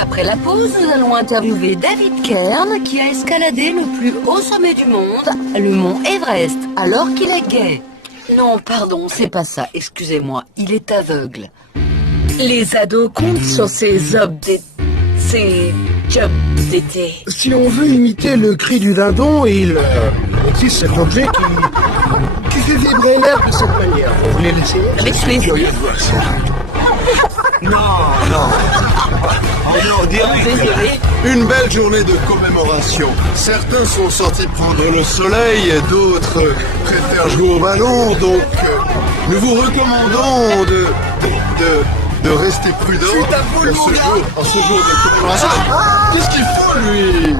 Après la pause, nous allons interviewer David Kern qui a escaladé le plus haut sommet du monde, le mont Everest, alors qu'il est gay. Non, pardon, c'est pas ça, excusez-moi, il est aveugle. Les ados comptent sur ces jobs d'été. Si on veut imiter le cri du dindon, il existe cet objet qui fait vibrer l'air de cette manière. Vous voulez l'essayer? Avec curieux de voir ça. Non. On dirait une belle journée de commémoration. Certains sont sortis prendre le soleil, d'autres préfèrent jouer au ballon, donc nous vous recommandons de rester prudent en ce jour de commémoration. Qu'est-ce qu'il faut, lui?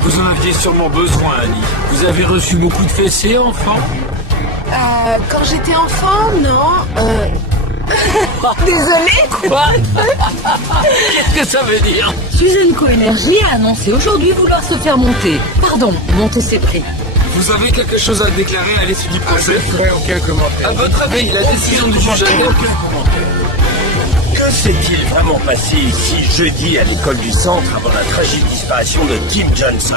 Vous en aviez sûrement besoin, Annie. Vous avez reçu beaucoup de fessées, enfant? Quand j'étais enfant, non, Désolée. Quoi? Qu'est-ce que ça veut dire? Suzanne Coénergie a annoncé aujourd'hui vouloir se faire monter. Pardon, monter ses prix. Vous avez quelque chose à déclarer à l'issue du procès? Je ferai aucun commentaire. À votre avis, la décision du juge a aucun commentaire. Que s'est-il vraiment passé ici jeudi à l'école du centre avant la tragique disparition de Kim Johnson?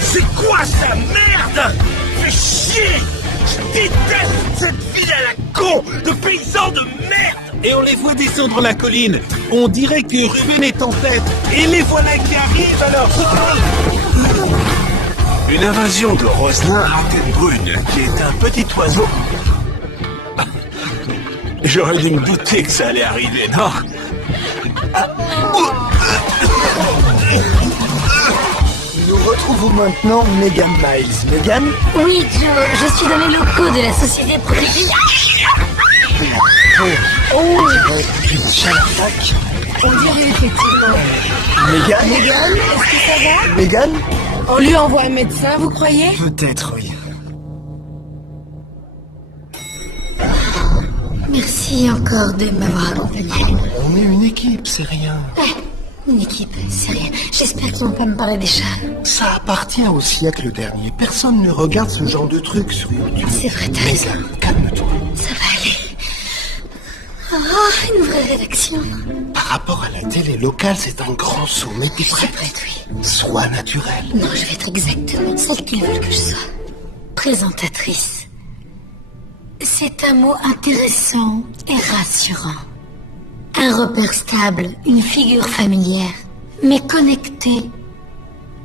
C'est quoi ça, merde? Fais chier! Je déteste cette ville à la con de paysans de merde! Et on les voit descendre la colline. On dirait que Ruben est en tête. Et les voilà qui arrivent alors. Une invasion de Roselin à tête brune, qui est un petit oiseau. J'aurais dû me douter que ça allait arriver, non? Nous retrouvons maintenant Megan Miles. Megan? Oui, je suis dans les locaux de la société protégée. Une charlac. On dirait effectivement. Megan? Megan, est-ce que ça va? Megan? On lui envoie un médecin, vous croyez? Peut-être, oui. Merci encore de m'avoir accompagné. On est une équipe, c'est rien. Une équipe, c'est rien. J'espère qu'ils vont pas me parler des chats. Ça appartient au siècle dernier. Personne ne regarde ce genre de trucs sur YouTube. C'est vrai, t'as raison. Megan, calme-toi. Ça va aller. Oh, une vraie rédaction. Par rapport à la télé locale, c'est un grand saut. Mais t'es Je suis prête? prête, oui. Sois naturel. Non, je vais être exactement celle qu'ils veulent que je sois. Présentatrice. C'est un mot intéressant et rassurant. Un repère stable, une figure familière, mais connectée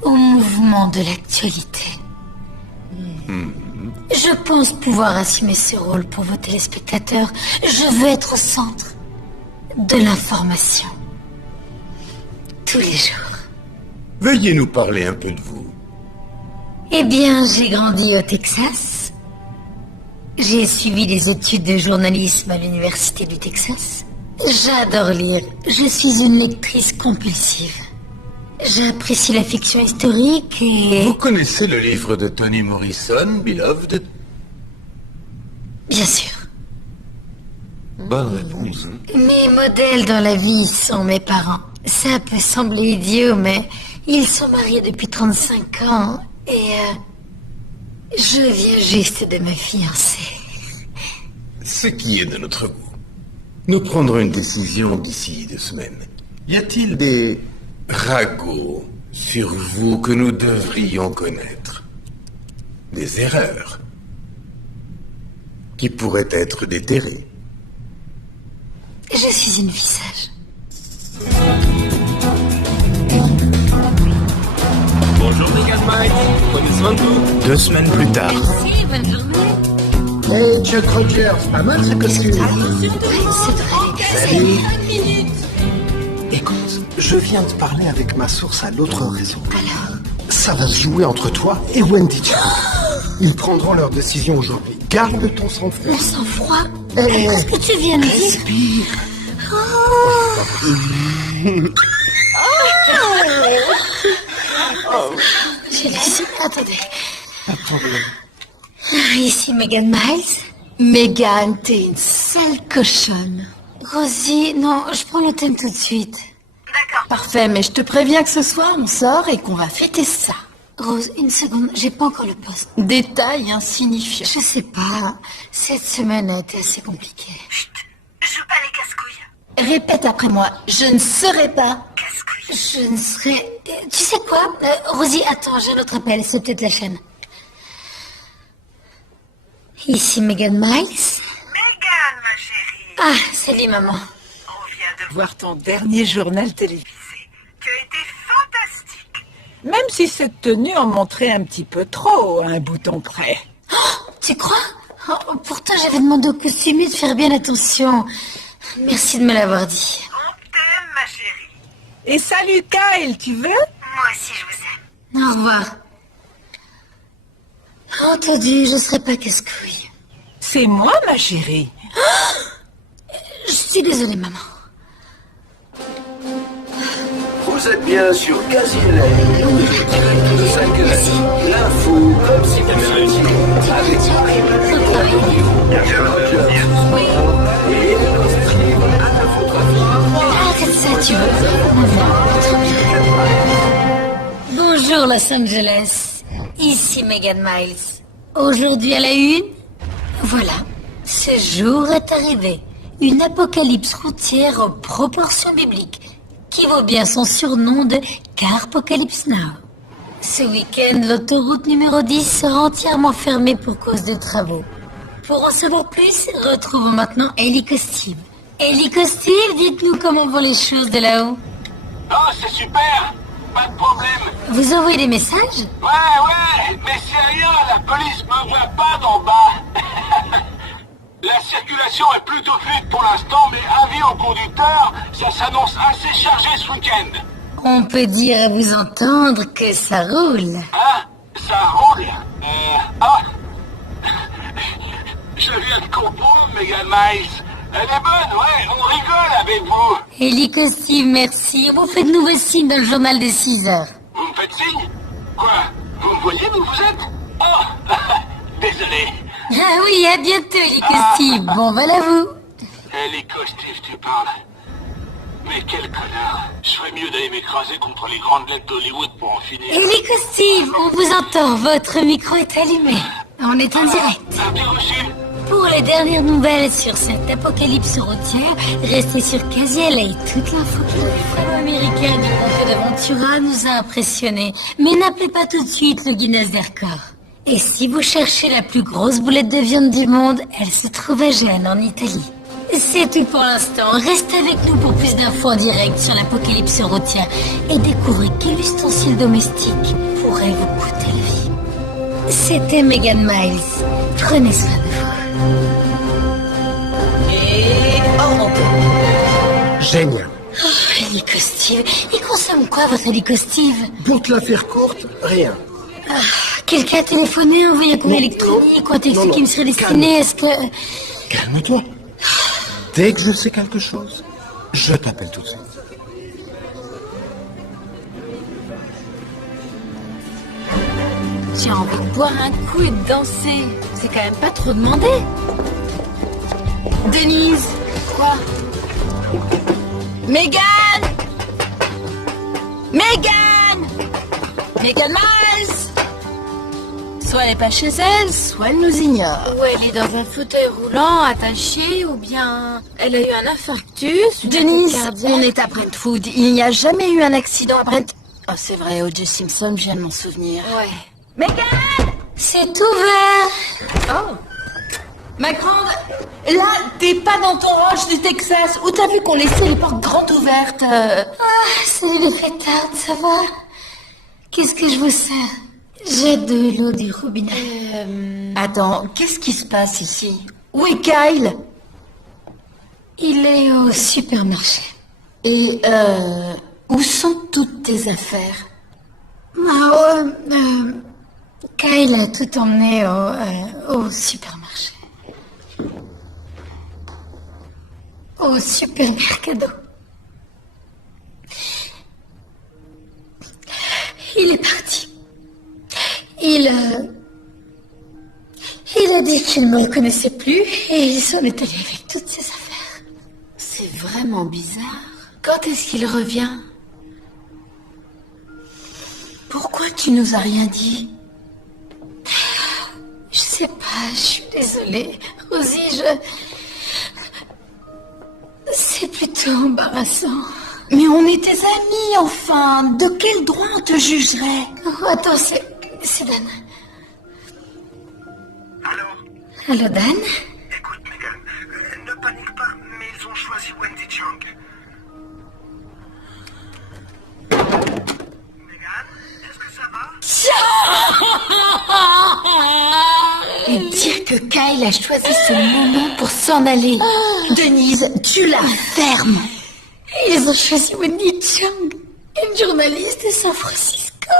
au mouvement de l'actualité. Je pense pouvoir assumer ce rôle pour vos téléspectateurs. Je veux être au centre de l'information. Tous les jours. Veuillez nous parler un peu de vous. Eh bien, j'ai grandi au Texas. J'ai suivi des études de journalisme à l'Université du Texas. J'adore lire. Je suis une lectrice compulsive. J'apprécie la fiction historique et... Vous connaissez le livre de Toni Morrison, Beloved? Bien sûr. Bonne réponse. Mes modèles dans la vie sont mes parents. Ça peut sembler idiot, mais ils sont mariés depuis 35 ans et je viens juste de me fiancer. Ce qui est de notre goût. Nous prendrons une décision d'ici 2 semaines. Y a-t-il des ragots sur vous que nous devrions connaître? Des erreurs qui pourraient être déterrées? Je suis une fille sage. Bonjour, Megan Miles. Prenez soin de vous. 2 semaines plus tard. Merci, bonne journée. Hey, Chuck Rogers, pas mal ce costume. C'est vrai. Écoute, je viens de parler avec ma source à l'autre réseau. Ça va se jouer entre toi et Wendy Chan. Ils prendront leur décision aujourd'hui. Garde ton sang-froid. Mon sang-froid. Eh, Qu'est-ce que tu viens de dire? respire. Oh. J'ai laissé... Attendez. Ici Megan Miles. Megan, t'es une sale cochonne. Rosie, non, je prends le thème tout de suite. Parfait, mais je te préviens que ce soir, on sort et qu'on va fêter ça. Rose, une seconde, j'ai pas encore le poste. Détail insignifiant. Je sais pas, cette semaine a été assez compliquée. Joue pas les casse-couilles. Répète après moi, je ne serai pas. Casse-couilles. Je ne serai... Tu sais quoi Rosie, attends, j'ai un autre appel, c'est peut-être la chaîne. Ici Megan Miles. Megan, ma chérie. Ah, salut maman. On vient de Voir ton dernier journal télévisé. tu as été fantastique. Même si cette tenue en montrait un petit peu trop, à un bouton près. Tu crois Pourtant, j'avais demandé au costumier de faire bien attention. Merci de me l'avoir dit. On t'aime, ma chérie. Et salut Kyle, tu veux? Moi aussi, je vous aime. Au revoir. Entendu, je serai pas casse-couille. C'est moi, ma chérie. Je suis désolée, maman. Vous êtes bien sur Casinet. De 5 heures. L'info comme si vous étiez avec Faut travailler. Arrête ça, tu veux. Bonjour, Los Angeles. Ici Megan Miles. Aujourd'hui à la une, voilà, ce jour est arrivé. Une apocalypse routière aux proportions bibliques, qui vaut bien son surnom de Carpocalypse Now. Ce week-end, l'autoroute numéro 10 sera entièrement fermée pour cause de travaux. Pour en savoir plus, retrouvons maintenant Ellie Costive. Ellie Costive, dites-nous comment vont les choses de là-haut. Oh, c'est super. Pas de problème. Vous envoyez des messages? Ouais, mais c'est rien, la police me voit pas d'en bas. La circulation est plutôt fluide pour l'instant, mais avis aux conducteurs, ça s'annonce assez chargé ce week-end. On peut dire à vous entendre que ça roule. Hein? Ça roule? Ah! Je viens de comprendre, Megan Miles. Elle est bonne, ouais, on rigole avec vous. Ellie Costive, merci. On vous fait de nouveaux signes dans le journal des 6 heures. Vous me faites signe? Quoi? Vous me voyez d'où vous êtes? Oh! Désolé. Ah oui, à bientôt, Ellie Costive. Bon, voilà vous. Ellie Costive, tu parles? Mais quel connard. Je ferais mieux d'aller m'écraser contre les grandes lettres d'Hollywood pour en finir. Ellie Costive, on vous entend. Votre micro est allumé. On est en direct. Bien reçu. Pour les dernières nouvelles sur cette apocalypse routière, restez sur Casiel et toute l'info. Le franco-américain du comté de Ventura nous a impressionnés. Mais n'appelez pas tout de suite le Guinness des records. Et si vous cherchez la plus grosse boulette de viande du monde, elle se trouve à Gênes, en Italie. C'est tout pour l'instant. Restez avec nous pour plus d'infos en direct sur l'apocalypse routière et découvrez quel ustensile domestique pourrait vous coûter la vie. C'était Megan Miles. Prenez soin de vous. Et hors antenne. Génial. Oh, Ellie Costive. Il consomme quoi, votre Ellie Costive? Pour te la faire courte, rien. Quelqu'un a téléphoné, envoyé un courrier Non, électronique ou un texto non, qui me serait calme. destiné? Est-ce que... Calme-toi. Dès que je sais quelque chose, je t'appelle tout de suite. J'ai envie de boire un coup et de danser. C'est quand même pas trop demandé. Denise. Quoi? Megan! Megan! Megan Miles! Soit elle est pas chez elle, soit elle nous ignore. Ou elle est dans un fauteuil roulant, attachée, ou bien elle a eu un infarctus. Denise, on est à Brentwood. Il n'y a jamais eu un accident à Brent... Oh, c'est vrai, O.J. Simpson, je viens de m'en souvenir. Ouais. Megan! C'est ouvert. Oh! Ma grande, là, t'es pas dans ton ranch du Texas où t'as vu qu'on laissait les portes grandes ouvertes. Ah, salut les fêtards, ça va? Qu'est-ce que je vous sers? J'ai de l'eau du robinet. Attends, qu'est-ce qui se passe ici? Où est Kyle? Il est au supermarché. Et, où sont toutes tes affaires? Kyle a tout emmené au supermarché. Au supermercado. Il est parti. Il a dit qu'il ne me reconnaissait plus et il s'en est allé avec toutes ses affaires. C'est vraiment bizarre. Quand est-ce qu'il revient? Pourquoi tu nous as rien dit? Je sais pas, je suis désolée. Rosie, c'est plutôt embarrassant. Mais on est tes amis, enfin. De quel droit on te jugerait? Oh, attends, c'est Dan. Allô? Allô, Dan? Écoute, Megan, ne panique pas, mais ils ont choisi Wendy Chung. Megan, est-ce que ça va? Et dire que Kyle a choisi ce moment pour s'en aller. Denise, tu la fermes. Ils ont choisi Wendy Chung, une journaliste de San Francisco.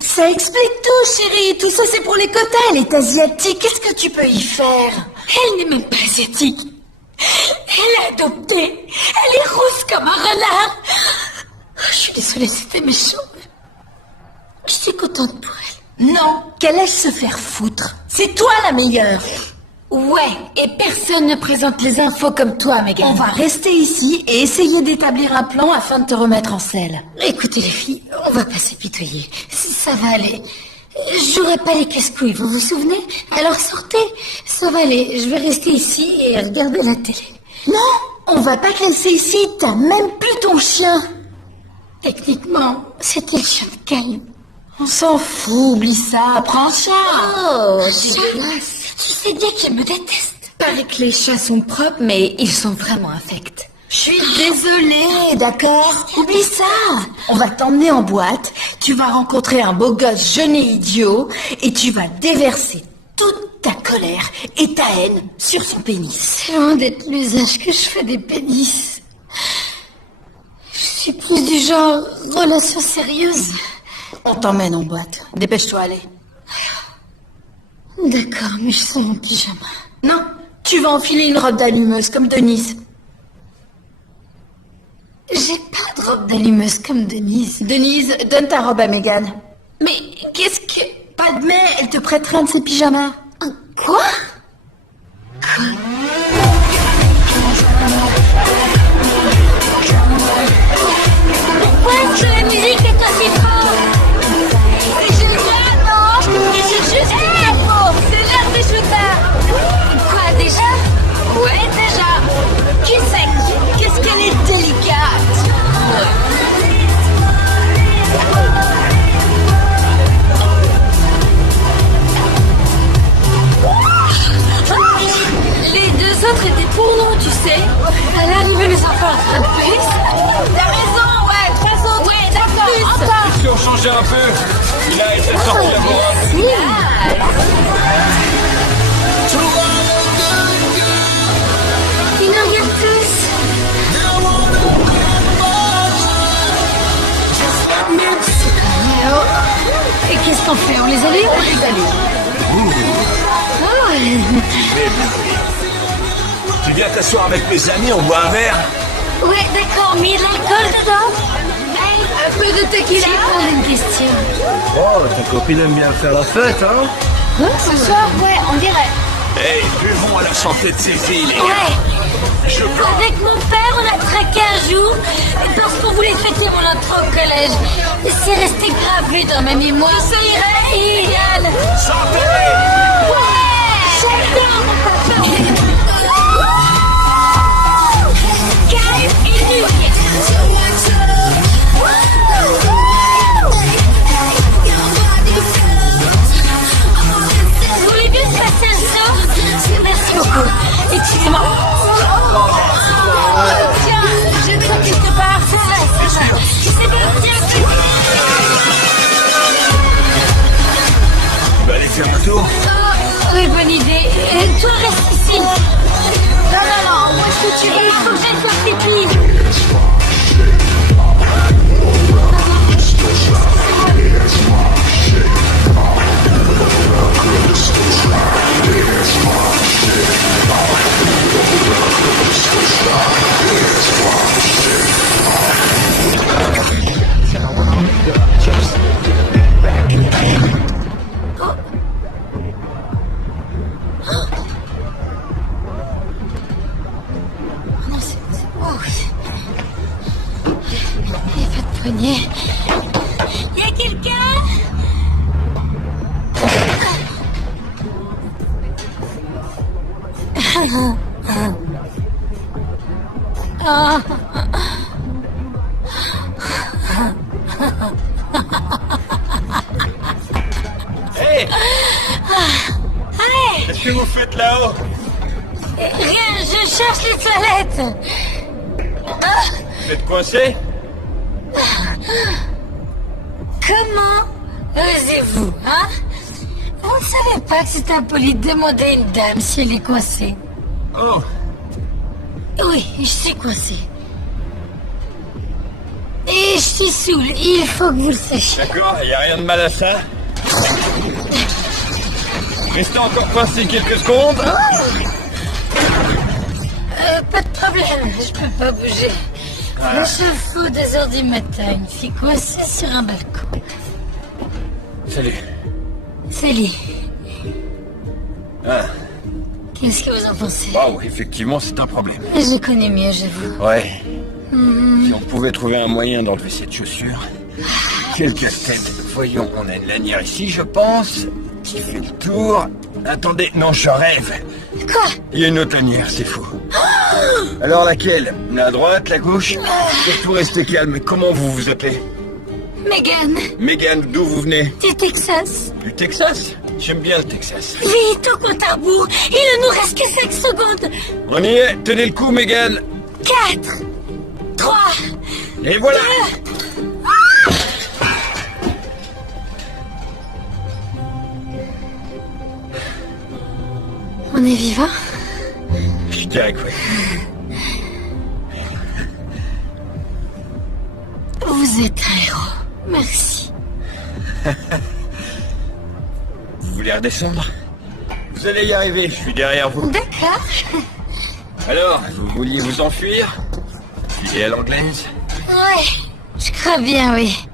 Ça explique tout, chérie. Tout ça, c'est pour les quotas. Elle est asiatique. Qu'est-ce que tu peux y faire? Elle n'est même pas asiatique. Elle est adoptée. Elle est rousse comme un renard. Oh, je suis désolée, c'était méchant. Je suis contente pour elle. Non, qu'elle laisse se faire foutre. C'est toi la meilleure. Ouais, et personne ne présente les infos comme toi, Megan. On va rester ici et essayer d'établir un plan afin de te remettre en selle. Écoutez les filles, on va pas s'apitoyer. Si ça va aller. J'aurai pas les casse-couilles, vous vous souvenez? Alors sortez, ça va aller. Je vais rester ici et regarder la télé. Non, on va pas te laisser ici. T'as même plus ton chien. Techniquement, c'était le chien de Kyle. On s'en fout, oublie ça. Prends un chat. Oh, dégueulasse. Tu sais bien qu'il me déteste. Paraît que les chats sont propres, mais ils sont vraiment infects. Je suis désolée, d'accord? Oublie ça. On va t'emmener en boîte, tu vas rencontrer un beau gosse jeune et idiot, et tu vas déverser toute ta colère et ta haine sur son pénis. C'est loin d'être l'usage que je fais des pénis. Je suis plus du genre relation sérieuse. On t'emmène en boîte. Dépêche-toi, allez. D'accord, mais je sens mon pyjama. Non, tu vas enfiler une robe d'allumeuse comme Denise. J'ai pas de robe d'allumeuse comme Denise. Denise, donne ta robe à Megan. Mais qu'est-ce que... Pas de mais, elle te prêtera un de ses pyjamas. Quoi? Pourquoi est-ce que la musique est aussi forte? C'est génial, non? C'est juste une capo. C'est l'heure des shooters. Quoi, déjà? Ouais, déjà. Qui c'est? Qu'est-ce qu'elle est délicate. Les deux autres étaient pour nous, tu sais. Elle est arrivée les enfants un peu plus. T'as raison, ouais. De toute façon, ouais, d'accord. Si on changeait un peu, il a été sorti la robe. Ils nous regardent tous. Merde, c'est pas vrai. Et qu'est-ce qu'on fait? On les allume? On les allume. Tu viens t'asseoir avec mes amis, on boit un verre. Ouais, d'accord, mais il y a de l'alcool dedans? Un peu de tequila. J'ai pas une question. Oh, ta copine aime bien faire la fête, hein? Ce soir, ouais, on dirait. Hey, buvons à la santé de ces filles, les gars. Ouais. Je veux... Avec mon père, on a traqué un jour parce qu'on voulait fêter mon entrée au collège. Et c'est resté gravé dans ma mémoire. Ça irait idéal. Santé! Ouais! J'adore mon papa. Kyle et Luke. Vous voulez bien se passer un sort? Merci beaucoup. Excusez-moi. Tiens, je vais quelque part. C'est ça. C'est bon, tiens. Tu vas aller faire un tour? Oui, bonne idée. Toi, reste ici. Non. Où est-ce que tu vas? Il faut que j'aille faire pipi. Hé Qu'est-ce que vous faites là-haut? Rien, je cherche les toilettes. Vous êtes coincé? Comment osez-vous, hein? Vous ne savez pas que c'est impoli de demander une dame si elle est coincée. Oh, Oui, je suis coincée. Et je suis saoule, il faut que vous le sachiez. d'accord, y a rien de mal à ça. Restez encore coincé quelques secondes. Pas de problème, je peux pas bouger. Le chauffe-eau 2h du matin, une fille coincée sur un balcon. Salut. Salut, Ah, qu'est-ce que vous en pensez? waouh, effectivement, c'est un problème. Je connais mieux, j'avoue. Ouais. Si on pouvait trouver un moyen d'enlever cette chaussure. Quel casse-tête. Voyons, on a une lanière ici, je pense, qui fait le tour. Attendez, non, je rêve. Quoi? Il y a une autre lanière, c'est faux. Alors laquelle? La droite, la gauche? Surtout restez calme. Comment vous vous appelez? Megan, Megan, d'où vous venez? du Texas. Du Texas? J'aime bien le Texas. Vite, au compte à rebours. Il ne nous reste que 5 secondes. On y est, tenez le coup, Megan. 4, 3, Et voilà. on est vivant? Je dirais que oui. Vous êtes un héros. Merci. Vous voulez redescendre? Vous allez y arriver, je suis derrière vous. D'accord. Alors, vous vouliez vous enfuir? Filer à l'anglaise? Ouais, je crois bien, oui.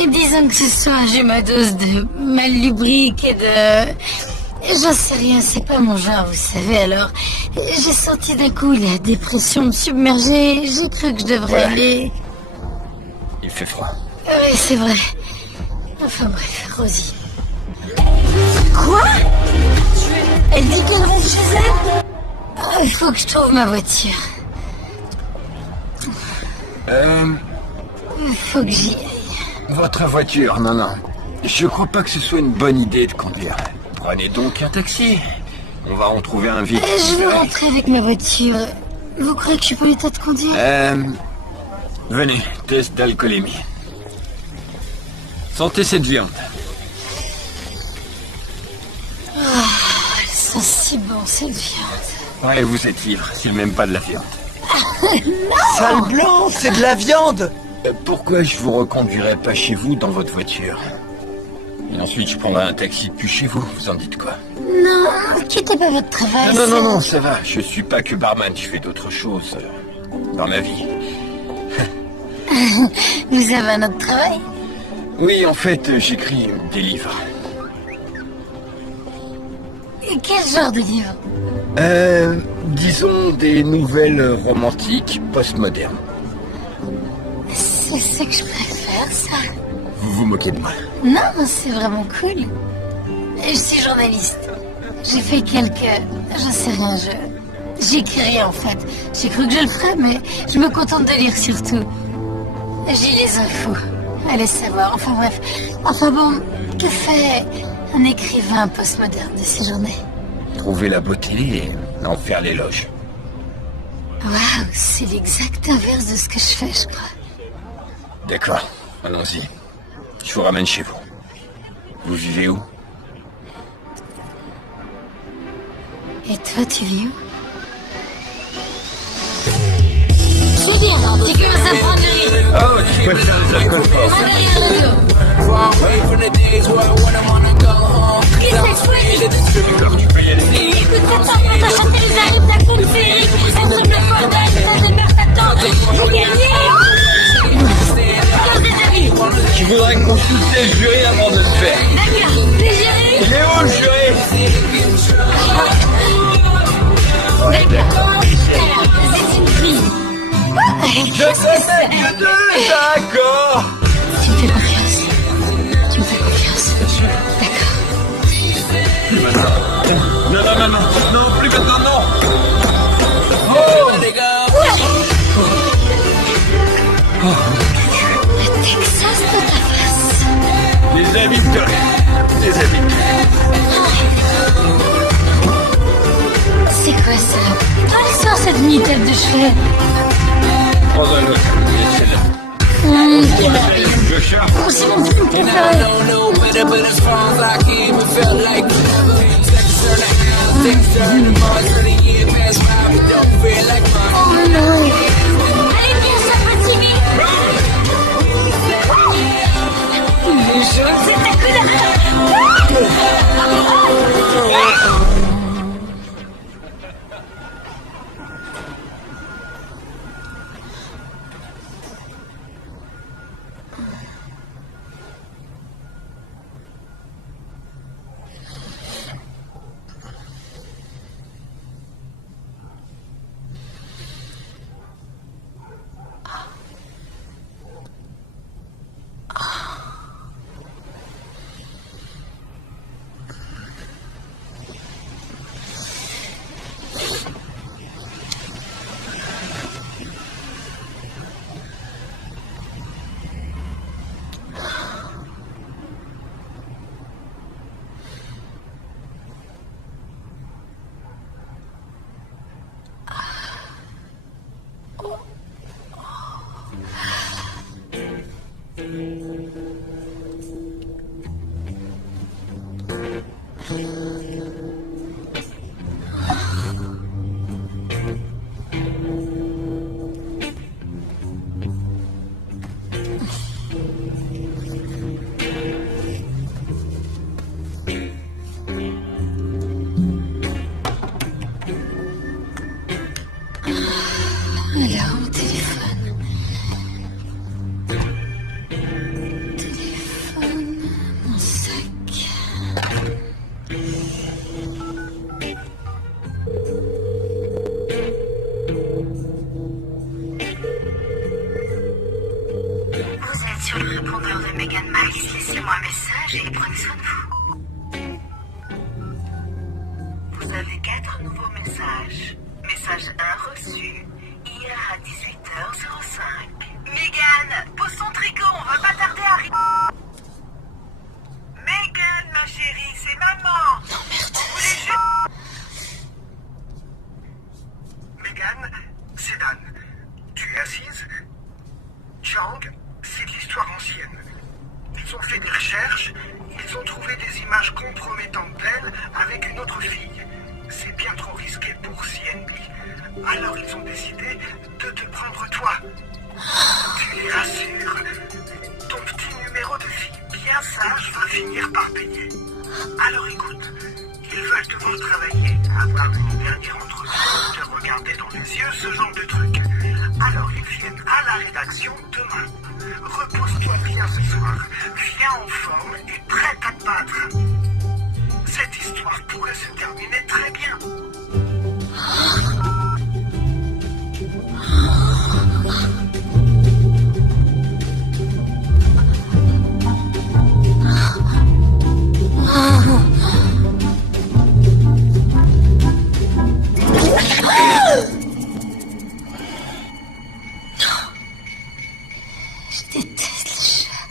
Et disons que ce soir, j'ai ma dose de mal lubrique et de... J'en sais rien, c'est pas mon genre, vous savez, alors... J'ai senti d'un coup la dépression me submerger, j'ai cru que je devrais aller... Il fait froid. Oui, c'est vrai. Enfin bref, Rosie. Quoi? Elle dit qu'elle rentre chez elle? Oh, il faut que je trouve ma voiture. Il faut que j'y aille. Votre voiture, non. Je crois pas que ce soit une bonne idée de conduire. Prenez donc un taxi. On va en trouver un vite. Je veux rentrer avec ma voiture. Vous croyez que je suis pas en état de conduire? Venez, test d'alcoolémie. Sentez cette viande. Elle sent si bon, cette viande. Ouais, vous êtes ivre, c'est même pas de la viande. Sale blanc, c'est de la viande. Pourquoi je vous reconduirais pas chez vous dans votre voiture? Et ensuite, je prendrai un taxi depuis chez vous, vous en dites quoi? Non, quittez pas votre travail. Non, ça va, je suis pas que barman, je fais d'autres choses dans ma vie. Vous avez un autre travail? Oui, en fait, j'écris des livres. Quel genre de livre? Disons des nouvelles romantiques postmodernes. C'est ce que je préfère, ça. Vous vous moquez de moi? Non, c'est vraiment cool. Je suis journaliste. J'ai fait quelques... Je sais rien, j'écris rien en fait. J'ai cru que je le ferais, mais je me contente de lire surtout. J'ai les infos. Allez savoir, enfin bref. Enfin bon, que fait un écrivain postmoderne de ces journées? Trouver la beauté et en faire l'éloge. Waouh, c'est l'exact inverse de ce que je fais, je crois. D'accord, allons-y. Je vous ramène chez vous. Vous vivez où? Et toi, tu vis où? C'est bien, tu commences à prendre le rythme. Oh, tu préfères les alcools forts. On arrive le dos. Qu'est-ce que D'accord, tu peux y aller. écoute, attends, on t'a chanté les arrêts d'un conte féerique. Un truc de bordel, ça demeure t'attendre. J'ai gagné. Je voudrais consulter le jury avant de le faire. D'accord, le jury. Il est où le jury? D'accord. Alors, c'est une fille. Je sais que deux, d'accord. Tu me fais confiance. Tu me fais confiance. D'accord. Non, plus maintenant, non. Oh, Désinvite-toi. C'est quoi ça? Dans l'histoire, cette mini-tête de chevet. Prends un autre. Laissez-le. Quelle merveille. Le chat. Oh, c'est mon film préféré. Oh non. Allez, viens, ça petit vite. Le jaune, c'est ta couleur. Alors, mon téléphone. Téléphone, mon sac. Vous êtes sur le répondeur de Megan Miles. Laissez-moi un message et prenez soin de vous. Vous avez 4 nouveaux messages. Message 1 reçu. Hier à 18h05. Megan, pose ton tricot, on va pas tarder à arriver. Megan, ma chérie, c'est maman. Non, merde. On voulait juste... Megan, c'est Dan. Tu es assise? Chang, c'est de l'histoire ancienne. Ils ont fait des recherches, ils ont trouvé des images compromettantes d'elle avec une autre fille. C'est bien trop risqué pour CNB. Alors ils ont décidé de te prendre toi. Tu les rassures. Ton petit numéro de fille bien sage va finir par payer. Alors écoute, ils veulent te voir travailler, avoir une dernière entrevue, te regarder dans les yeux, ce genre de truc. Alors ils viennent à la rédaction demain. Repose-toi bien ce soir. Viens en forme et prête à te battre. Cette histoire pourrait se terminer très bien. Je déteste le chat.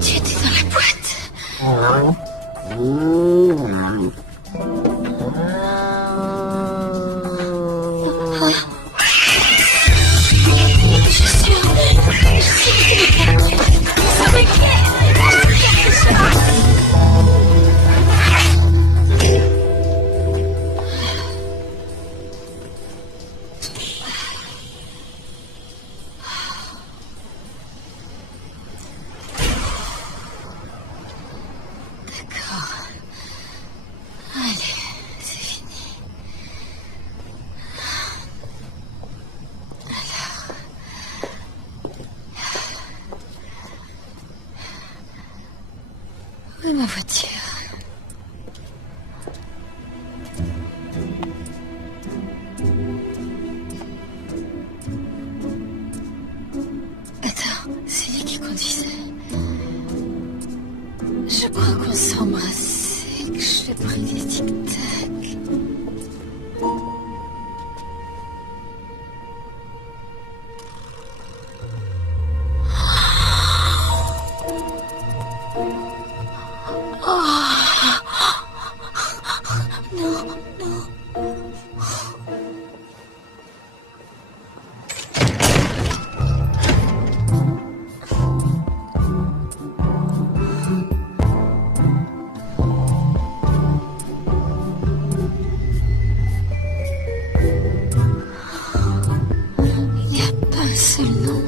Tu étais dans la boîte. voiture. Attends, c'est lui qui conduisait. Je crois qu'on s'embrassait, que je fais pris des tic-tac. Il n'y a pas un seul nom.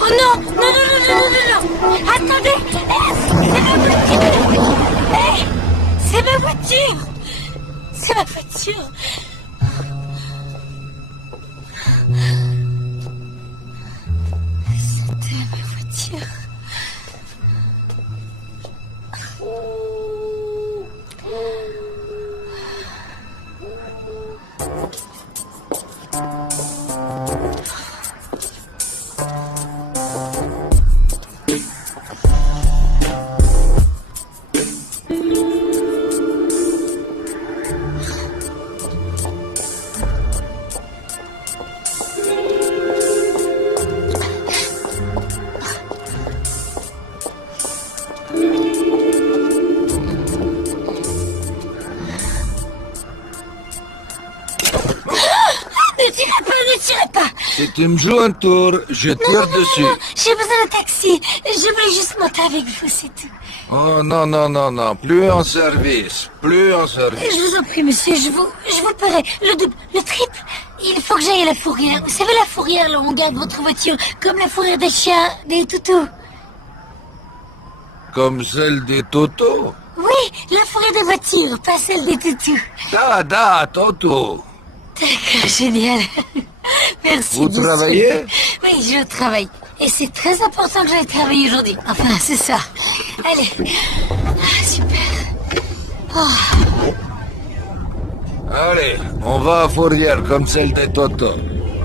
Oh non, non, non, non, non, non, non. Attendez, c'est ma voiture. C'est ma voiture. C'est ma voiture. C'était ma voiture. Ne tirez pas. Si tu me joues un tour, je tire dessus. Non, j'ai besoin d'un taxi. Je voulais juste monter avec vous, c'est tout. Oh non, non, non, non, plus en service, plus en service. Je vous en prie, monsieur, je vous le paierai. Le double, le triple. Il faut que j'aille à la fourrière. Vous savez, la fourrière, là où on garde votre voiture, comme la fourrière des chiens, des toutous. Comme celle des Toto. Oui, la fourrière des voitures, pas celle des toutous. Toto. D'accord, génial. Merci. Vous bien travaillez? sûr. Oui, je travaille. Et c'est très important que j'aille travailler aujourd'hui. Enfin, c'est ça. Allez. Ah, super. Oh. Allez, on va à fourrière comme celle des Toto.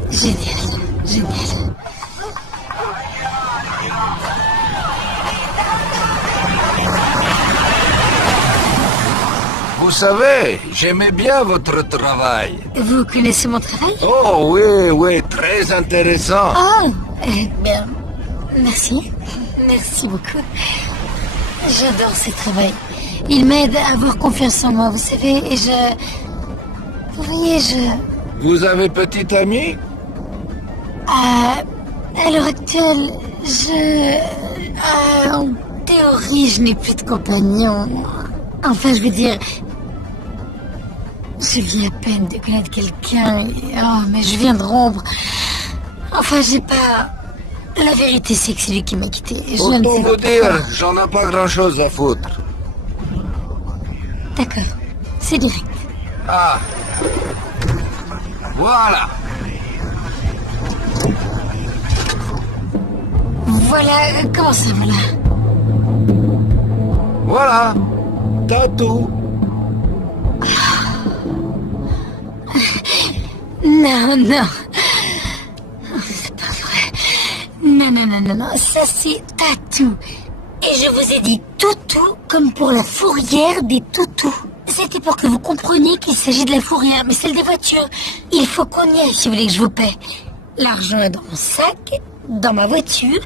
Génial, génial. Vous savez, j'aimais bien votre travail. Vous connaissez mon travail? Oh oui, oui, très intéressant. Oh, bien, merci. Merci beaucoup. J'adore ce travail. Il m'aide à avoir confiance en moi, vous savez, et vous voyez, Vous avez petite amie? à l'heure actuelle, en théorie, je n'ai plus de compagnon. Enfin, je veux dire, je viens à peine de connaître quelqu'un. Mais je viens de rompre. Enfin, j'ai pas... La vérité, c'est que c'est lui qui m'a quitté. Autant vous dire, j'en ai pas grand-chose à foutre. D'accord, c'est direct. Ah. Voilà. Voilà, comment ça, voilà? Voilà. T'as tout. Non, non. C'est pas vrai. Non, non, non, non, non. Ça, c'est tatou. Et je vous ai dit toutou comme pour la fourrière des toutous. C'était pour que vous compreniez qu'il s'agit de la fourrière, mais celle des voitures. Il faut qu'on y aille si vous voulez que je vous paie. L'argent est dans mon sac, dans ma voiture,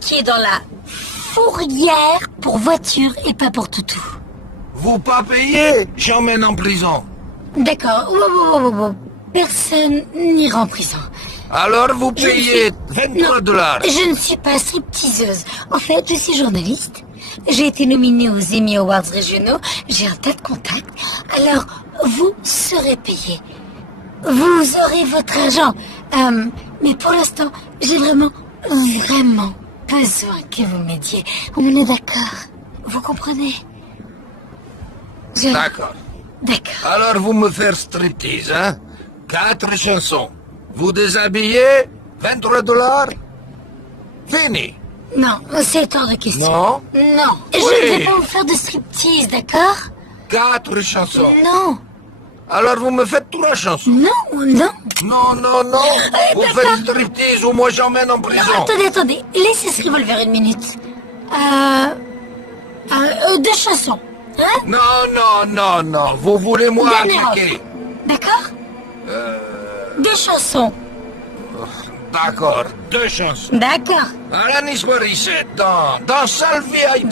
qui est dans la fourrière pour voiture et pas pour toutou. Vous pas payez, j'emmène en prison. D'accord. Wow. Personne n'ira en prison. Alors vous payez 23 dollars. Je ne suis pas stripteaseuse. En fait, je suis journaliste. J'ai été nominée aux Emmy Awards régionaux. J'ai un tas de contacts. Alors, vous serez payé. Vous aurez votre argent. Mais pour l'instant, j'ai vraiment besoin que vous m'aidiez. On est d'accord. Vous comprenez? D'accord. D'accord. Alors vous me faites striptease, hein? 4 chansons. Vous déshabillez, 23 $. Fini. Non, c'est hors de question. Non? Non. Je Oui. ne vais pas vous faire de striptease, d'accord? 4 chansons. Non. Alors vous me faites 3 chansons. Non, non. Non, non, non. Vous faites striptease ou moi j'emmène en prison. Attendez. Laissez ce revolver une minute. 2 chansons. Hein? Non. Vous voulez moi Dernière attaquer? offre. D'accord? 2 chansons. D'accord, 2 chansons. D'accord. Alanis Morissette dans Salle VIP.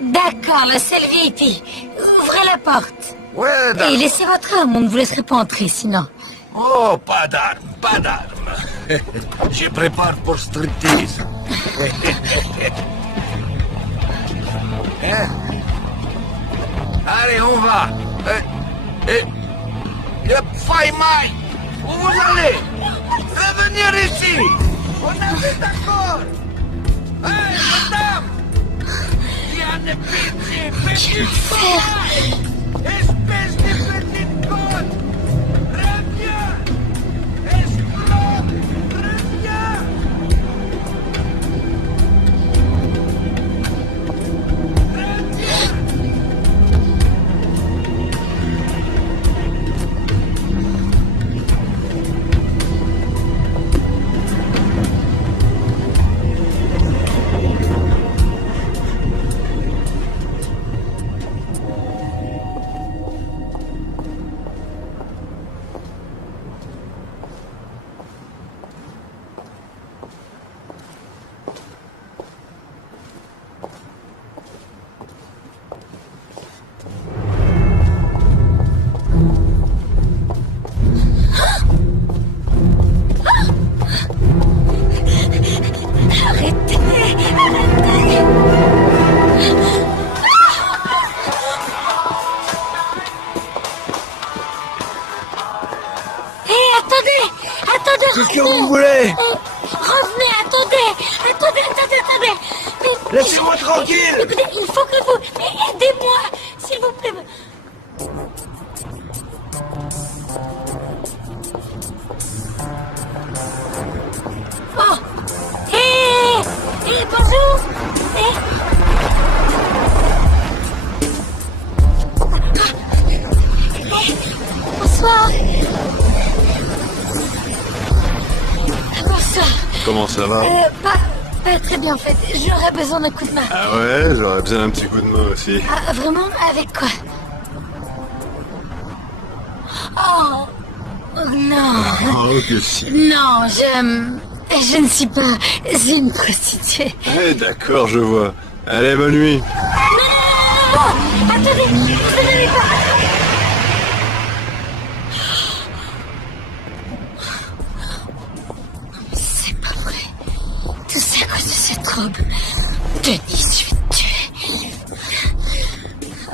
D'accord, la salle VIP. Ouvrez la porte. Ouais, Et d'accord. laissez votre arme, on ne vous laisserait pas entrer sinon. Oh, pas d'armes. Je prépare pour striptease. Hein? Allez, on va. Faille Mike, où vous allez? Faites venir ici. On avait d'accord. Hey, madame. Diane, pitié, petite sauvage. Espèce de petite conne. Reviens. Escroc, reviens. Attendez. Qu'est-ce que vous voulez? Revenez, attendez. Mais- Laissez-moi tranquille. Écoutez, il faut que vous... Aidez-moi, s'il vous plaît. Oh. Bonjour. Bonsoir. Bonsoir. Comment ça va? Pas très bien en fait. J'aurais besoin d'un coup de main. Ah ouais, j'aurais besoin d'un petit coup de main aussi. Ah, vraiment? Avec quoi? Oh non. Oh, que si. Non, je ne suis pas une prostituée. Eh, d'accord, je vois. Allez, bonne nuit. Non, attendez, vous n'allez pas. C'est pas vrai. Tout ça à cause de cette robe. Denis, je suis tuée.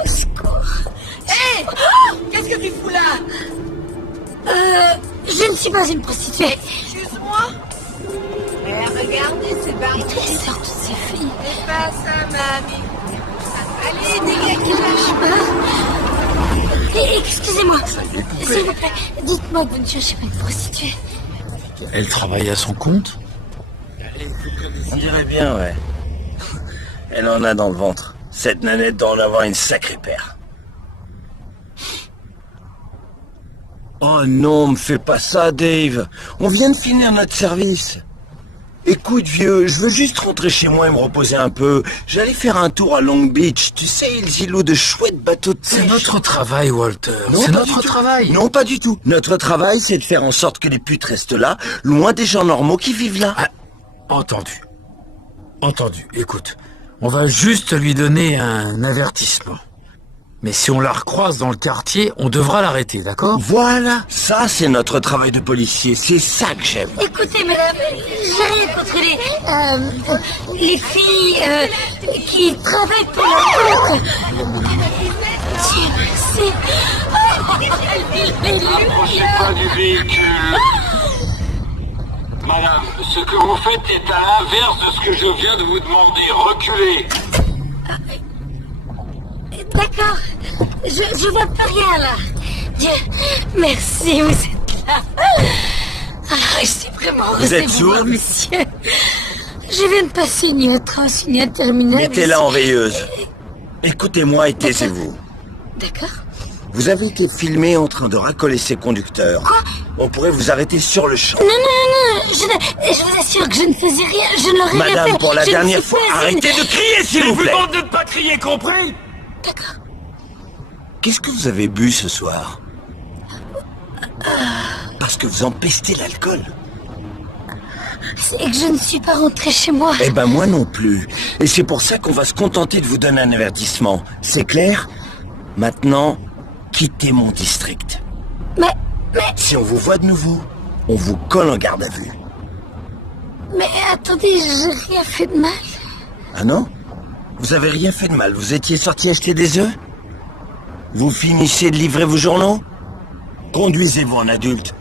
Au secours. Hé Qu'est-ce que tu fous là? Je ne suis pas une prostituée. Excuse-moi. Mais regardez, c'est Barry. D'où elles sortent toutes ces filles? C'est pas ça, mamie. Allez, Des gars qui lâchent pas. Excusez-moi. S'il vous plaît, dites-moi que vous ne cherchez pas une prostituée. Elle travaille à son compte? On dirait bien, ouais. Elle en a dans le ventre. Cette nanette doit en avoir une sacrée paire. Oh non, me fais pas ça, Dave. On vient de finir notre service. Écoute, vieux, je veux juste rentrer chez moi et me reposer un peu. J'allais faire un tour à Long Beach. Tu sais, ils îlots de chouettes bateaux de pêche. C'est notre travail, Walter. Non, C'est pas notre du tout. travail. Non, pas du tout. Notre travail, c'est de faire en sorte que les putes restent là, loin des gens normaux qui vivent là. Ah, entendu. Entendu. Écoute, on va juste lui donner un avertissement. Mais si on la recroise dans le quartier, on devra l'arrêter, d'accord? Voilà, ça c'est notre travail de policier, c'est ça que j'aime. Écoutez, madame, j'ai rien contre les filles qui travaillent pour leur compte. Dieu merci. N'approchez pas du véhicule. Madame, ce que vous faites est à l'inverse de ce que je viens de vous demander. Reculez. D'accord. Je vois plus rien là. Dieu, merci, vous êtes là. Alors, je suis vraiment heureuse Vous êtes de vous voir, sourde? monsieur. Je viens de passer une nuit atroce, une nuit interminable. Mettez-la en veilleuse. Écoutez-moi et taisez-vous. D'accord. Vous avez été filmé en train de racoler ses conducteurs. Quoi? On pourrait vous arrêter sur le champ. Non, je vous assure que je ne faisais rien, je ne l'aurais rien fait. Madame, pour la Je ne dernière suis fois, pas une- arrêtez de crier, s'il vous plaît. de ne pas crier, compris? D'accord. Qu'est-ce que vous avez bu ce soir? Parce que vous empestez l'alcool. C'est que je ne suis pas rentrée chez moi. Eh ben moi non plus. Et c'est pour ça qu'on va se contenter de vous donner un avertissement. C'est clair? Maintenant, quittez mon district. Mais, Si on vous voit de nouveau, on vous colle en garde à vue. mais attendez, j'ai rien fait de mal. Ah non? Vous avez rien fait de mal. Vous étiez sorti acheter des œufs? Vous finissez de livrer vos journaux? Conduisez-vous en adulte.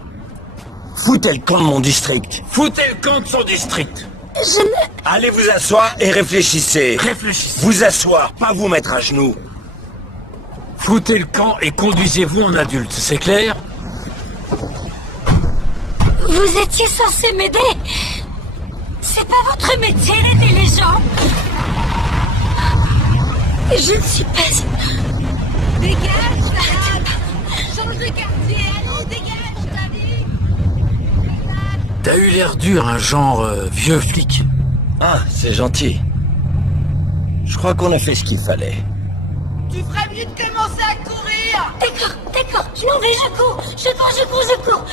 Foutez le camp de mon district. Foutez le camp de son district. Je ne... Allez vous asseoir et réfléchissez. Réfléchissez. Vous asseoir, pas vous mettre à genoux. Foutez le camp et conduisez-vous en adulte, c'est clair? Vous étiez censé m'aider. C'est pas votre métier d'aider les gens. Je ne suis pas... Dégage, change de quartier, allons, dégage, t'as dit. T'as eu l'air dur, un genre vieux flic. Ah, c'est gentil. Je crois qu'on a fait ce qu'il fallait. Tu ferais mieux de commencer à courir. D'accord, je m'en vais, je cours.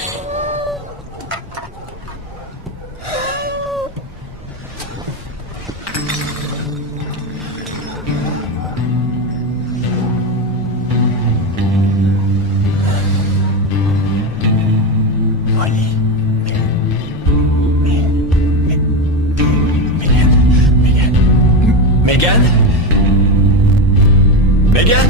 Megan? Megan?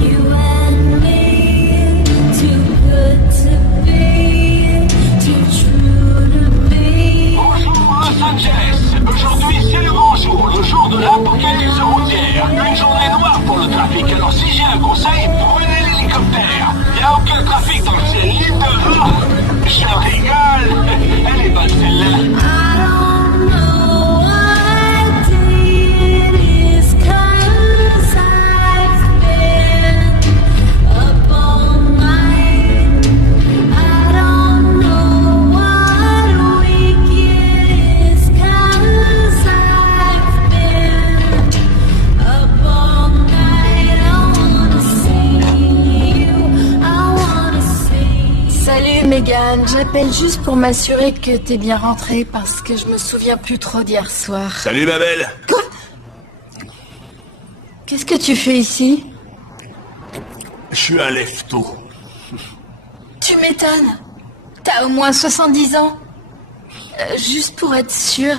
You and me, too good to be, too true to be. Bonjour Los Angeles. Aujourd'hui, c'est le grand jour, le jour de l'apocalypse routière. Une journée noire pour le trafic. Alors si j'ai un conseil, prenez l'hélicoptère. Il n'y a aucun trafic dans le ciel, l'île de l'eau. Je rigole. Elle est bonne celle-là. I don't know what it is, 'cause I've been up all night. I don't know what week it is, 'cause I've been up all night. I wanna see you, I wanna see you. Salut Megan, j'appelle juste pour m'assurer que t'es bien rentrée parce que je me souviens plus trop d'hier soir. Salut ma belle. Qu'est-ce que tu fais ici? Je suis un lève-tôt. Tu m'étonnes. T'as au moins 70 ans. Juste pour être sûr,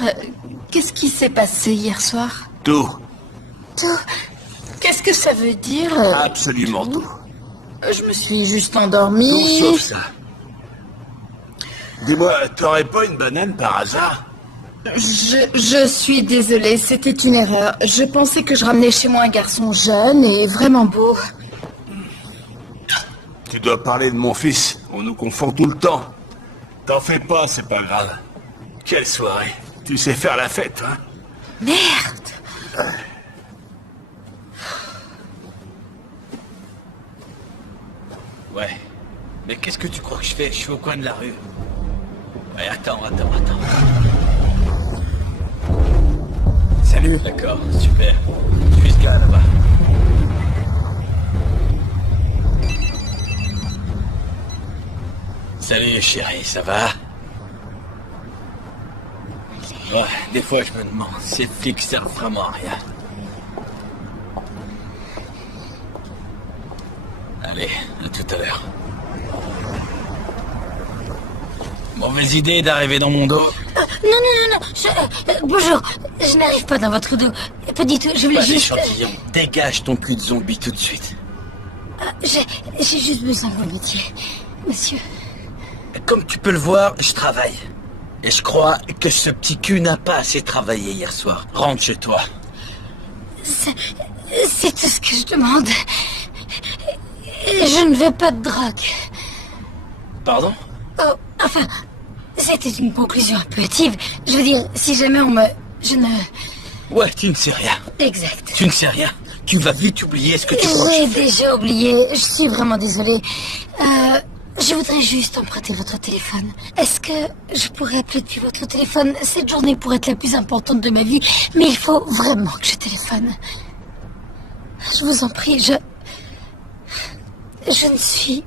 qu'est-ce qui s'est passé hier soir? Tout. Tout. Qu'est-ce que ça veut dire? Absolument tout. Je me suis juste endormie. Tout sauf ça. Dis-moi, t'aurais pas une banane par hasard? Je suis désolée, c'était une erreur. Je pensais que je ramenais chez moi un garçon jeune et vraiment beau. Tu dois parler de mon fils. On nous confond tout le temps. T'en fais pas, c'est pas grave. Quelle soirée. Tu sais faire la fête, hein? Merde! Ouais. Mais qu'est-ce que tu crois que je fais? Je suis au coin de la rue. Ouais, attends. Salut. D'accord, super. Je suis ce gars là-bas. Salut chérie, ça va? Ouais, des fois je me demande, ces flics servent vraiment à rien. Allez, à tout à l'heure. Mauvaise idée d'arriver dans mon dos. Non. Bonjour. Je n'arrive pas dans votre dos. Pas du tout. Je voulais Pas juste... d'échantillon. Dégage ton cul de zombie tout de suite. J'ai juste besoin de vos métiers, monsieur. Comme tu peux le voir, je travaille. Et je crois que ce petit cul n'a pas assez travaillé hier soir. Rentre chez toi. C'est tout ce que je demande. Je ne veux pas de drogue. Pardon? Oh, enfin, c'était une conclusion un peu hâtive. Je veux dire, si jamais on me... Je ne... Ouais, tu ne sais rien. Exact. Tu ne sais rien. Tu vas vite oublier ce que tu crois. J'ai déjà oublié. Je suis vraiment désolée. Je voudrais juste emprunter votre téléphone. Est-ce que je pourrais appeler depuis votre téléphone? Cette journée pourrait être la plus importante de ma vie, mais il faut vraiment que je téléphone. Je vous en prie, je ne suis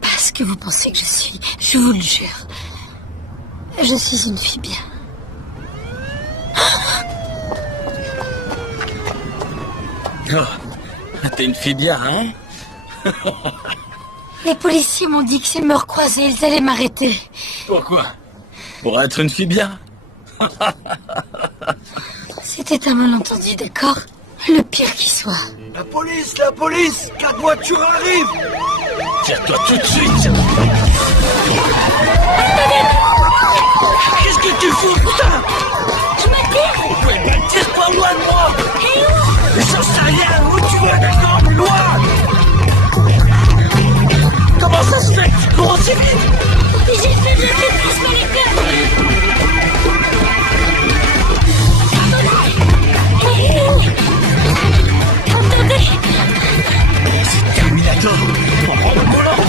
pas ce que vous pensez que je suis. Je vous le jure. Je suis une fille bien. Oh, t'es une fille bien, hein? Les policiers m'ont dit que s'ils me recroisaient, ils allaient m'arrêter. Pourquoi? Pour être une fille bien? C'était un malentendu, d'accord? Le pire qui soit. La police! 4 voitures arrivent! Tire-toi tout de suite! Qu'est-ce que tu fous, putain? Je me tire! Ouais, ben tire-toi loin de moi! J'en sais rien! Où tu vas, d'accord? Loin! Comment ça se fait que tu cours aussi vite? J'ai fait de la détresse moléculaire! Attendez! C'est Terminator! On prend le volant!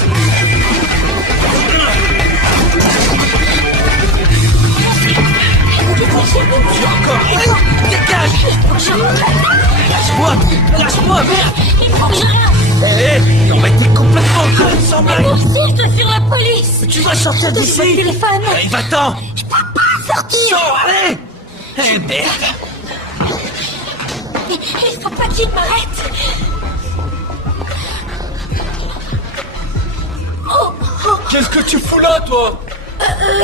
Encore! Dégage! Lâche-moi, merde! Il faut que je rentre! Hé, on va être complètement con, sans blague! Moi aussi, je dois fuir la police! Tu vas sortir Je d'ici! dois le téléphone! Allez, va-t'en! Je peux pas sortir! Sors, allez! Eh merde! Il faut pas qu'il m'arrête! Qu'est-ce que tu fous là, toi?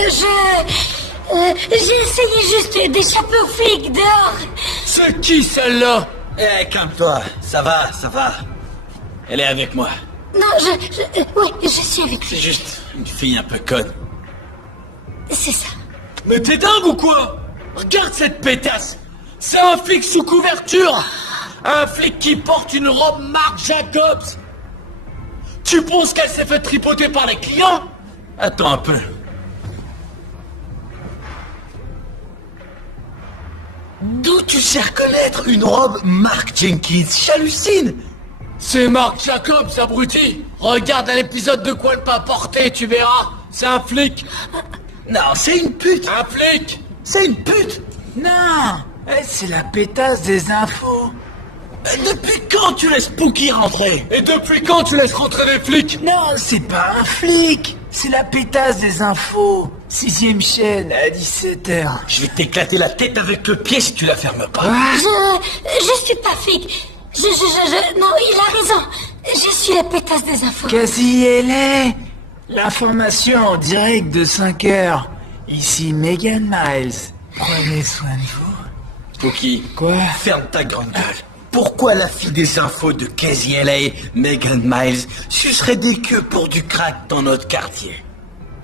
J'ai essayé juste d'échapper aux flics dehors! C'est qui, celle-là? Eh, calme-toi, ça va. Elle est avec moi. Non, oui, je suis avec C'est lui. juste une fille un peu conne. C'est ça. Mais t'es dingue ou quoi? Regarde cette pétasse! C'est un flic sous couverture! Un flic qui porte une robe Marc Jacobs! Tu penses qu'elle s'est fait tripoter par les clients? Attends un peu. D'où tu sais reconnaître une robe Marc Jenkins? J'hallucine! C'est Marc Jacobs, abruti! Regarde un épisode de Quoi ne pas porter, tu verras! C'est un flic! Non, c'est une pute! Un flic! C'est une pute! Non, c'est la pétasse des infos. Depuis quand tu laisses Pookie rentrer? Et depuis quand tu laisses rentrer les flics? Non, c'est pas un flic. C'est la pétasse des infos. 6ème chaîne à 17h. Je vais t'éclater la tête avec le pied si tu la fermes pas. Je suis pas flic. Non, il a raison. Je suis la pétasse des infos. Quasi elle est. L'information en direct de 5h. Ici Megan Miles. Prenez soin de vous. Pookie, Quoi? ferme ta grande gueule. Pourquoi la fille des infos de Casey LA, Megan Miles, sucerait des queues pour du crack dans notre quartier?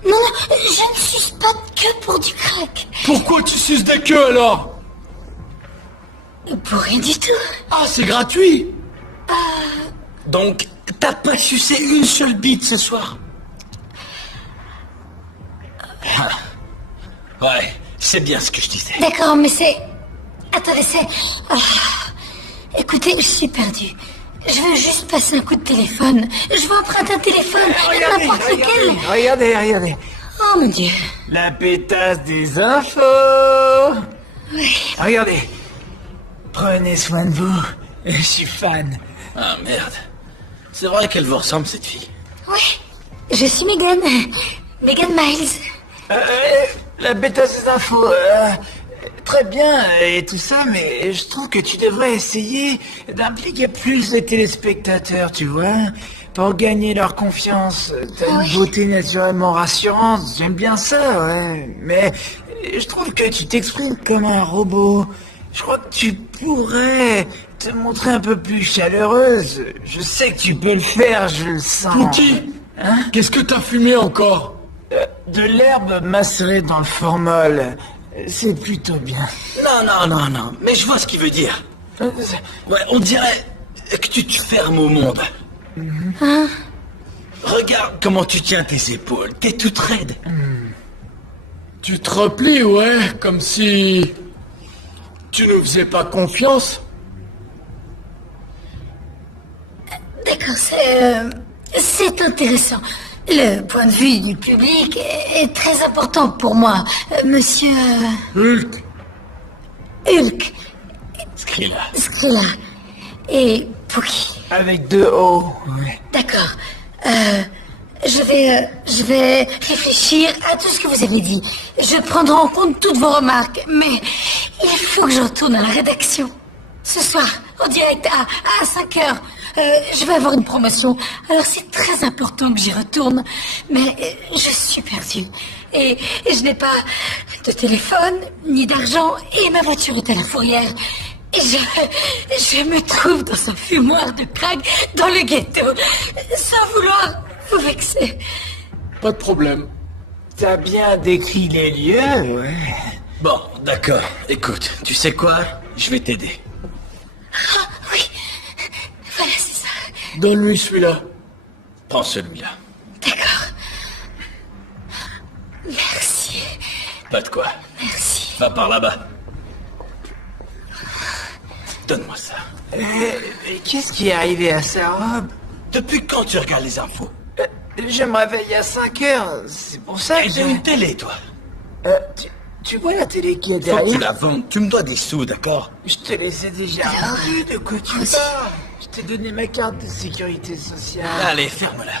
Non, je ne suce pas de queue pour du crack. Pourquoi tu suces des queues alors? Pour rien du tout. Ah, c'est gratuit! Donc, t'as pas sucé une seule bite ce soir? Ouais, c'est bien ce que je disais. D'accord, mais c'est... Attendez, c'est... Écoutez, je suis perdue. Je veux juste passer un coup de téléphone. Je veux emprunter un téléphone, n'importe lequel. Regardez. Oh mon Dieu. La pétasse des infos. Oui. Regardez. Prenez soin de vous. Je suis fan. Ah merde. C'est vrai qu'elle vous ressemble cette fille. Oui, je suis Megan. Megan Miles. La pétasse des infos. Très bien et tout ça, mais je trouve que tu devrais essayer d'impliquer plus les téléspectateurs, tu vois, pour gagner leur confiance. T'as une beauté naturellement rassurante, j'aime bien ça, ouais. Mais je trouve que tu t'exprimes comme un robot. Je crois que tu pourrais te montrer un peu plus chaleureuse. Je sais que tu peux le faire, je le sens. Pookie, Hein? qu'est-ce que t'as fumé encore? De l'herbe macérée dans le formol. C'est plutôt bien. Non, mais je vois ce qu'il veut dire. Ouais, on dirait que tu te fermes au monde. Regarde comment tu tiens tes épaules. T'es toute raide. Tu te replies, ouais, comme si... tu nous faisais pas confiance. D'accord, c'est intéressant. Le point de vue du public est très important pour moi, monsieur... Hulk. Hulk, Skrilla. et Pookie. Avec 2 O. Ouais. D'accord. Je vais réfléchir à tout ce que vous avez dit. Je prendrai en compte toutes vos remarques, mais il faut que je retourne à la rédaction. Ce soir, en direct à 5 heures. Je vais avoir une promotion, alors c'est très important que j'y retourne. Mais je suis perdue. Et je n'ai pas de téléphone, ni d'argent, et ma voiture est à la fourrière. Et je me trouve dans un fumoir de crack dans le ghetto, sans vouloir vous vexer. Pas de problème. T'as bien décrit les lieux, ouais. Bon, d'accord. Écoute, tu sais quoi? Je vais t'aider. Ah, oui. Voilà, c'est ça. Donne-lui celui-là. Prends celui-là. D'accord. Merci. Pas de quoi. Merci. Va par là-bas. Donne-moi ça. Qu'est-ce qui est arrivé à sa robe? Depuis quand tu regardes les infos? Je me réveille à 5 heures, c'est pour ça que J'ai une télé, toi. tu vois la télé qui est Faut que tu derrière? la vendes. Tu me dois des sous, d'accord? Je te laissais déjà rendu, de quoi tu parles? Je t'ai donné ma carte de sécurité sociale. Allez, ferme-la.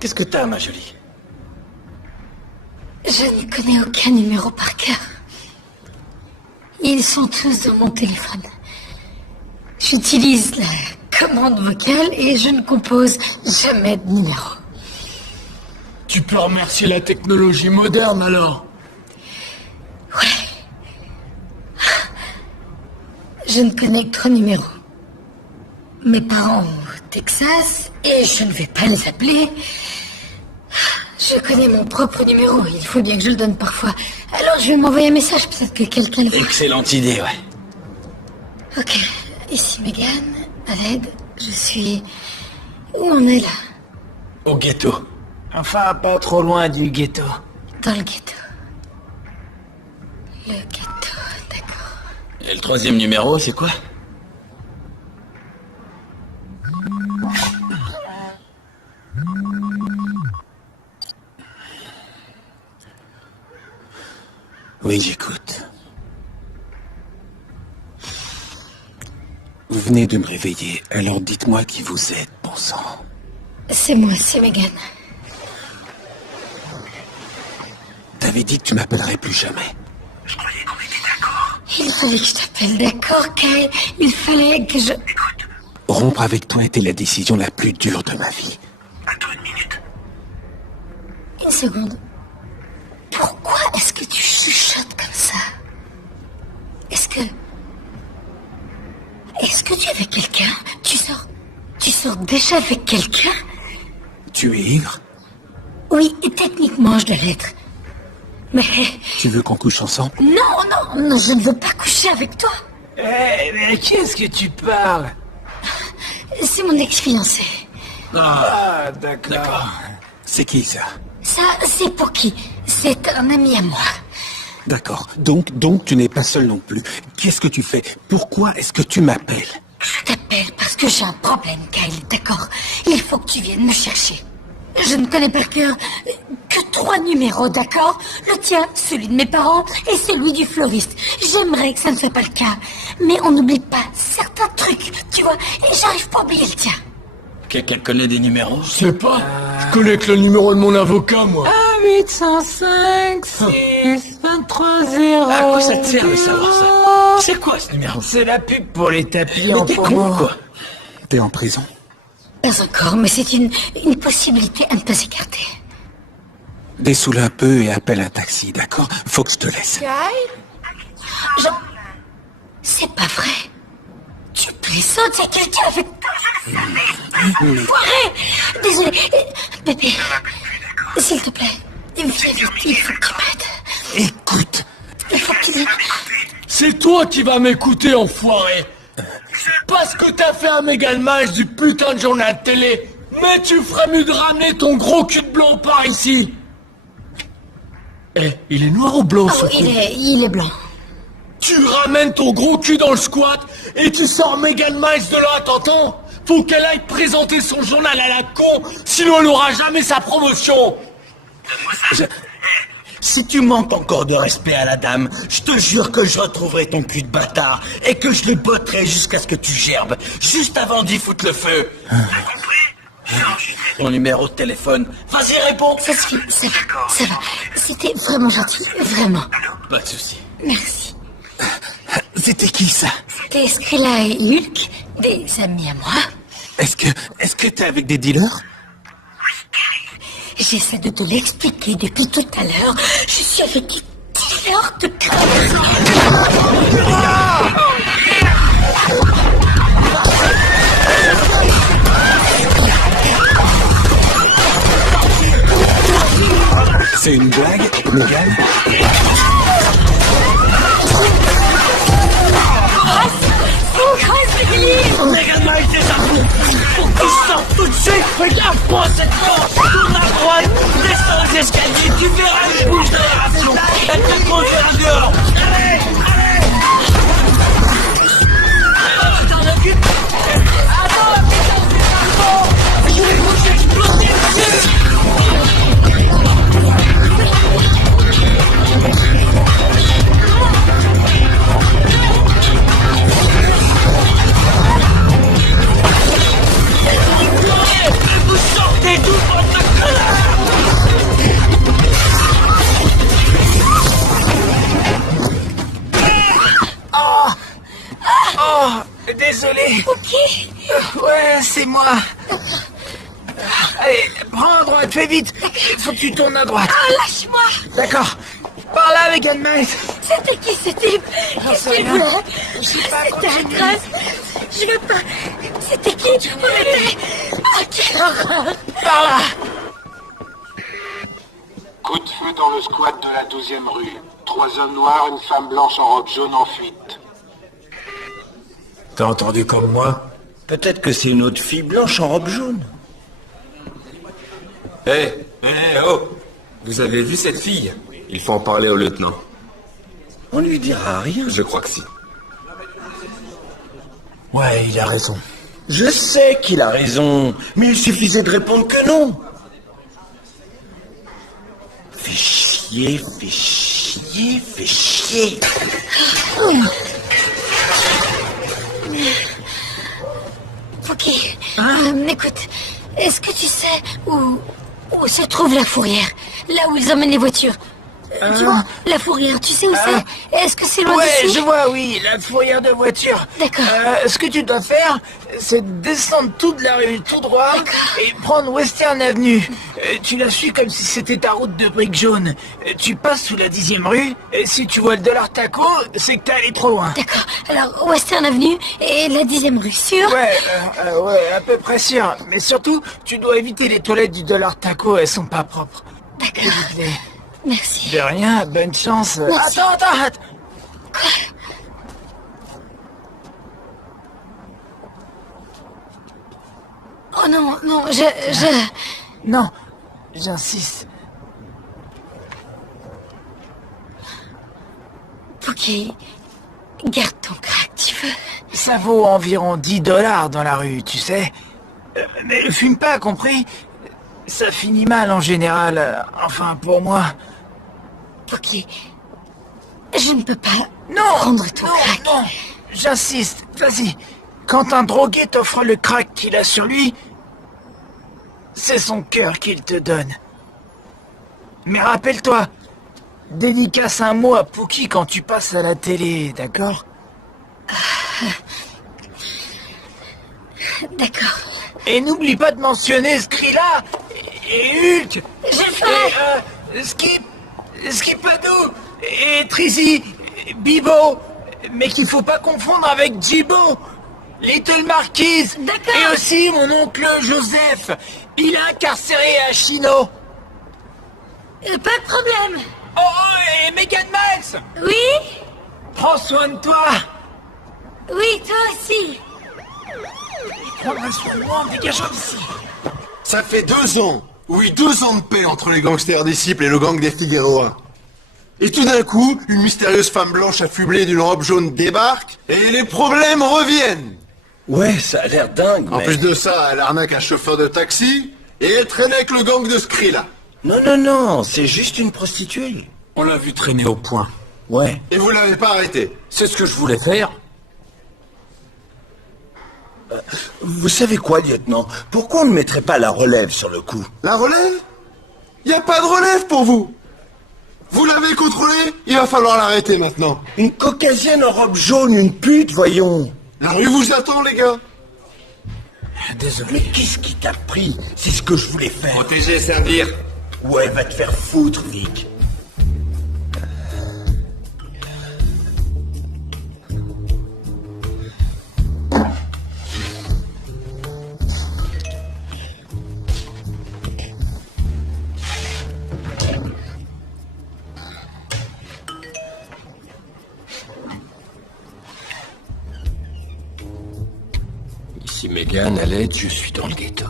Qu'est-ce que t'as, ma jolie? Je ne connais aucun numéro par cœur. Ils sont tous dans mon téléphone. J'utilise la commande vocale et je ne compose jamais de numéro. Tu peux remercier la technologie moderne alors. Ouais. Je ne connais que 3 numéros. Mes parents au Texas et je ne vais pas les appeler. Je connais mon propre numéro, il faut bien que je le donne parfois. Alors je vais m'envoyer un message, peut-être que quelqu'un le voit. Excellente idée, ouais. Ok, ici Megan, à l'aide, je suis... Où on est là? Au ghetto. Enfin, pas trop loin du ghetto. Dans le ghetto. Le ghetto, d'accord. Et le 3e numéro, c'est quoi? Oui, j'écoute. Vous venez de me réveiller, alors dites-moi qui vous êtes, bon sang. C'est moi, c'est Megan. T'avais dit que tu m'appellerais plus jamais. Je croyais qu'on était d'accord. Il fallait que je t'appelle, d'accord, Kyle? Il fallait que je... Écoute, Rompre avec toi était la décision la plus dure de ma vie. attends une minute. Une seconde. Pourquoi est-ce que tu chuchotes comme ça? Est-ce que tu es avec quelqu'un? Tu sors déjà avec quelqu'un? Tu es ivre? Oui, techniquement je dois l'être. Mais... Tu veux qu'on couche ensemble? Non, je ne veux pas coucher avec toi. Mais qu'est-ce que tu parles? C'est mon ex-fiancé. Ah, d'accord. C'est qui ça? Ça, c'est Pookie. C'est un ami à moi. D'accord. Donc tu n'es pas seul non plus. Qu'est-ce que tu fais? Pourquoi est-ce que tu m'appelles? Je t'appelle parce que j'ai un problème, Kyle, d'accord? Il faut que tu viennes me chercher. Je ne connais par cœur que 3 numéros, d'accord? Le tien, celui de mes parents et celui du fleuriste. J'aimerais que ça ne soit pas le cas. Mais on n'oublie pas certains trucs, tu vois? Et j'arrive pas à oublier le tien. Quelqu'un connaît des numéros? Je sais pas. Je connais que le numéro de mon avocat, moi. 805 6 23 0. À quoi ça te sert de savoir ça? C'est quoi ce numéro? C'est la pub pour les tapis Mais en t'es promo. con, quoi? T'es en prison? Pas encore, mais c'est une possibilité à ne pas écarter. Dessoule un peu et appelle un taxi, d'accord? Faut que je te laisse. Kyle? C'est pas vrai. Tu trissaudes, c'est quelqu'un avec... Foiré. Désolé. Bébé, s'il te plaît, viens vite, il faut que tu m'aides. Écoute. Il faut que tu m'aides. C'est toi qui vas m'écouter, enfoiré. Parce que t'as fait un Megan Miles du putain de journal de télé. Mais tu ferais mieux de ramener ton gros cul de blanc par ici. Eh, il est noir ou blanc, ce Oh, coup il est blanc. Tu ramènes ton gros cul dans le squat et tu sors Megan Miles de là, t'entends? Faut qu'elle aille présenter son journal à la con, sinon elle n'aura jamais sa promotion. Si tu manques encore de respect à la dame, je te jure que je retrouverai ton cul de bâtard et que je les botterai jusqu'à ce que tu gerbes, juste avant d'y foutre le feu. T'as compris? J'ai enregistré. Ton numéro de téléphone, vas-y réponds. Ça suffit, ça va. C'était vraiment gentil, vraiment. Pas de souci. Merci. C'était qui ça? C'était Skrilla et Hulk, des amis à moi. Est-ce que t'es avec des dealers? J'essaie de te l'expliquer depuis tout à l'heure. Je suis avec des dealers de crâne. C'est une blague, Megan? Megan Miles, c'est ça. Faut qu'il sorte tout de suite. Regarde-moi cette porte. Tourne à droite. Descends les escaliers. Tu verras une bouche de l'aération. Elle te conduira dehors. Allez, allez. Tu t'en occupes? Attends, putain, c'est pas bon. Je vais vous exploser dessus. Vous sortez tout votre Désolé. Ok. Ouais, c'est moi. Allez, prends à droite, fais vite. Faut que tu tournes à droite. Ah, lâche-moi. D'accord. Par là, Megan Miles. C'était qui, c'était... Qu'est-ce qu'il voulait? C'était un grâce. Je veux pas... C'était qui? On était... Ah, quelle horreur. Par là. Coup de feu dans le squat de la 12e rue. 3 hommes noirs, une femme blanche en robe jaune en fuite. T'as entendu comme moi? Peut-être que c'est une autre fille blanche en robe jaune. Oh! Vous avez vu cette fille? Il faut en parler au lieutenant. On lui dira rien. Je crois que si. Ouais, il a raison. Je sais qu'il a raison, mais il suffisait de répondre que non. Fais chier, fais chier, fais chier. Ok. Écoute, est-ce que tu sais où se trouve la fourrière? Là où ils emmènent les voitures. Tu vois, la fourrière, tu sais où c'est? Est-ce que c'est loin Ouais, d'ici? je vois, oui, la fourrière de voiture. D'accord. Ce que tu dois faire, c'est descendre toute la rue tout droit et prendre Western Avenue. Tu la suis comme si c'était ta route de briques jaunes. Tu passes sous la 10e rue, et si tu vois le Dollar Taco, c'est que t'es allé trop loin. D'accord. Alors, Western Avenue et la 10e rue, sûr? Ouais, à peu près sûr. Mais surtout, tu dois éviter les toilettes du Dollar Taco, elles sont pas propres. D'accord. Évite-les. Merci. De rien, bonne chance. Merci. Attends. Oh non, Non, j'insiste. Pookie, garde ton crack, tu veux? Ça vaut environ $10 dans la rue, tu sais. Mais fume pas, compris? Ça finit mal en général, enfin pour moi. Pookie, je ne peux pas prendre ton crack. Non, j'insiste, vas-y. Quand un drogué t'offre le crack qu'il a sur lui, c'est son cœur qu'il te donne. Mais rappelle-toi, dédicace un mot à Pookie quand tu passes à la télé, d'accord? D'accord. Et n'oublie pas de mentionner Skrilla et Hulk. Je ferai. Skipadou et Trizzy, Bibo, mais qu'il faut pas confondre avec Jibo, Little Marquise. D'accord. Et aussi mon oncle Joseph. Il est incarcéré à Chino. Pas de problème. Oh, et Megan Miles. Oui? Prends soin de toi. Oui, toi aussi. Prendra soin de moi en dégageant d'ici. Ça fait 2 ans. Oui, 2 ans de paix entre les gangsters disciples et le gang des Figueroa. Et tout d'un coup, une mystérieuse femme blanche affublée d'une robe jaune débarque et les problèmes reviennent. Ouais, ça a l'air dingue, En mais... plus de ça, elle arnaque un chauffeur de taxi et elle traîne avec le gang de Skrilla. Non, c'est juste une prostituée. On l'a vu traîner au point. Ouais. Et vous l'avez pas arrêté. C'est ce que je voulais faire. Vous savez quoi, lieutenant? Pourquoi on ne mettrait pas la relève sur le coup? La relève? Y a pas de relève pour vous. Vous l'avez contrôlé? Il va falloir l'arrêter maintenant. Une caucasienne en robe jaune, une pute, voyons. La rue vous attend, les gars. Désolé. Mais qu'est-ce qui t'a pris? C'est ce que je voulais faire. Protéger, servir. Ouais, va te faire foutre, Vic. Ici Megan, à l'aide, je suis dans le ghetto.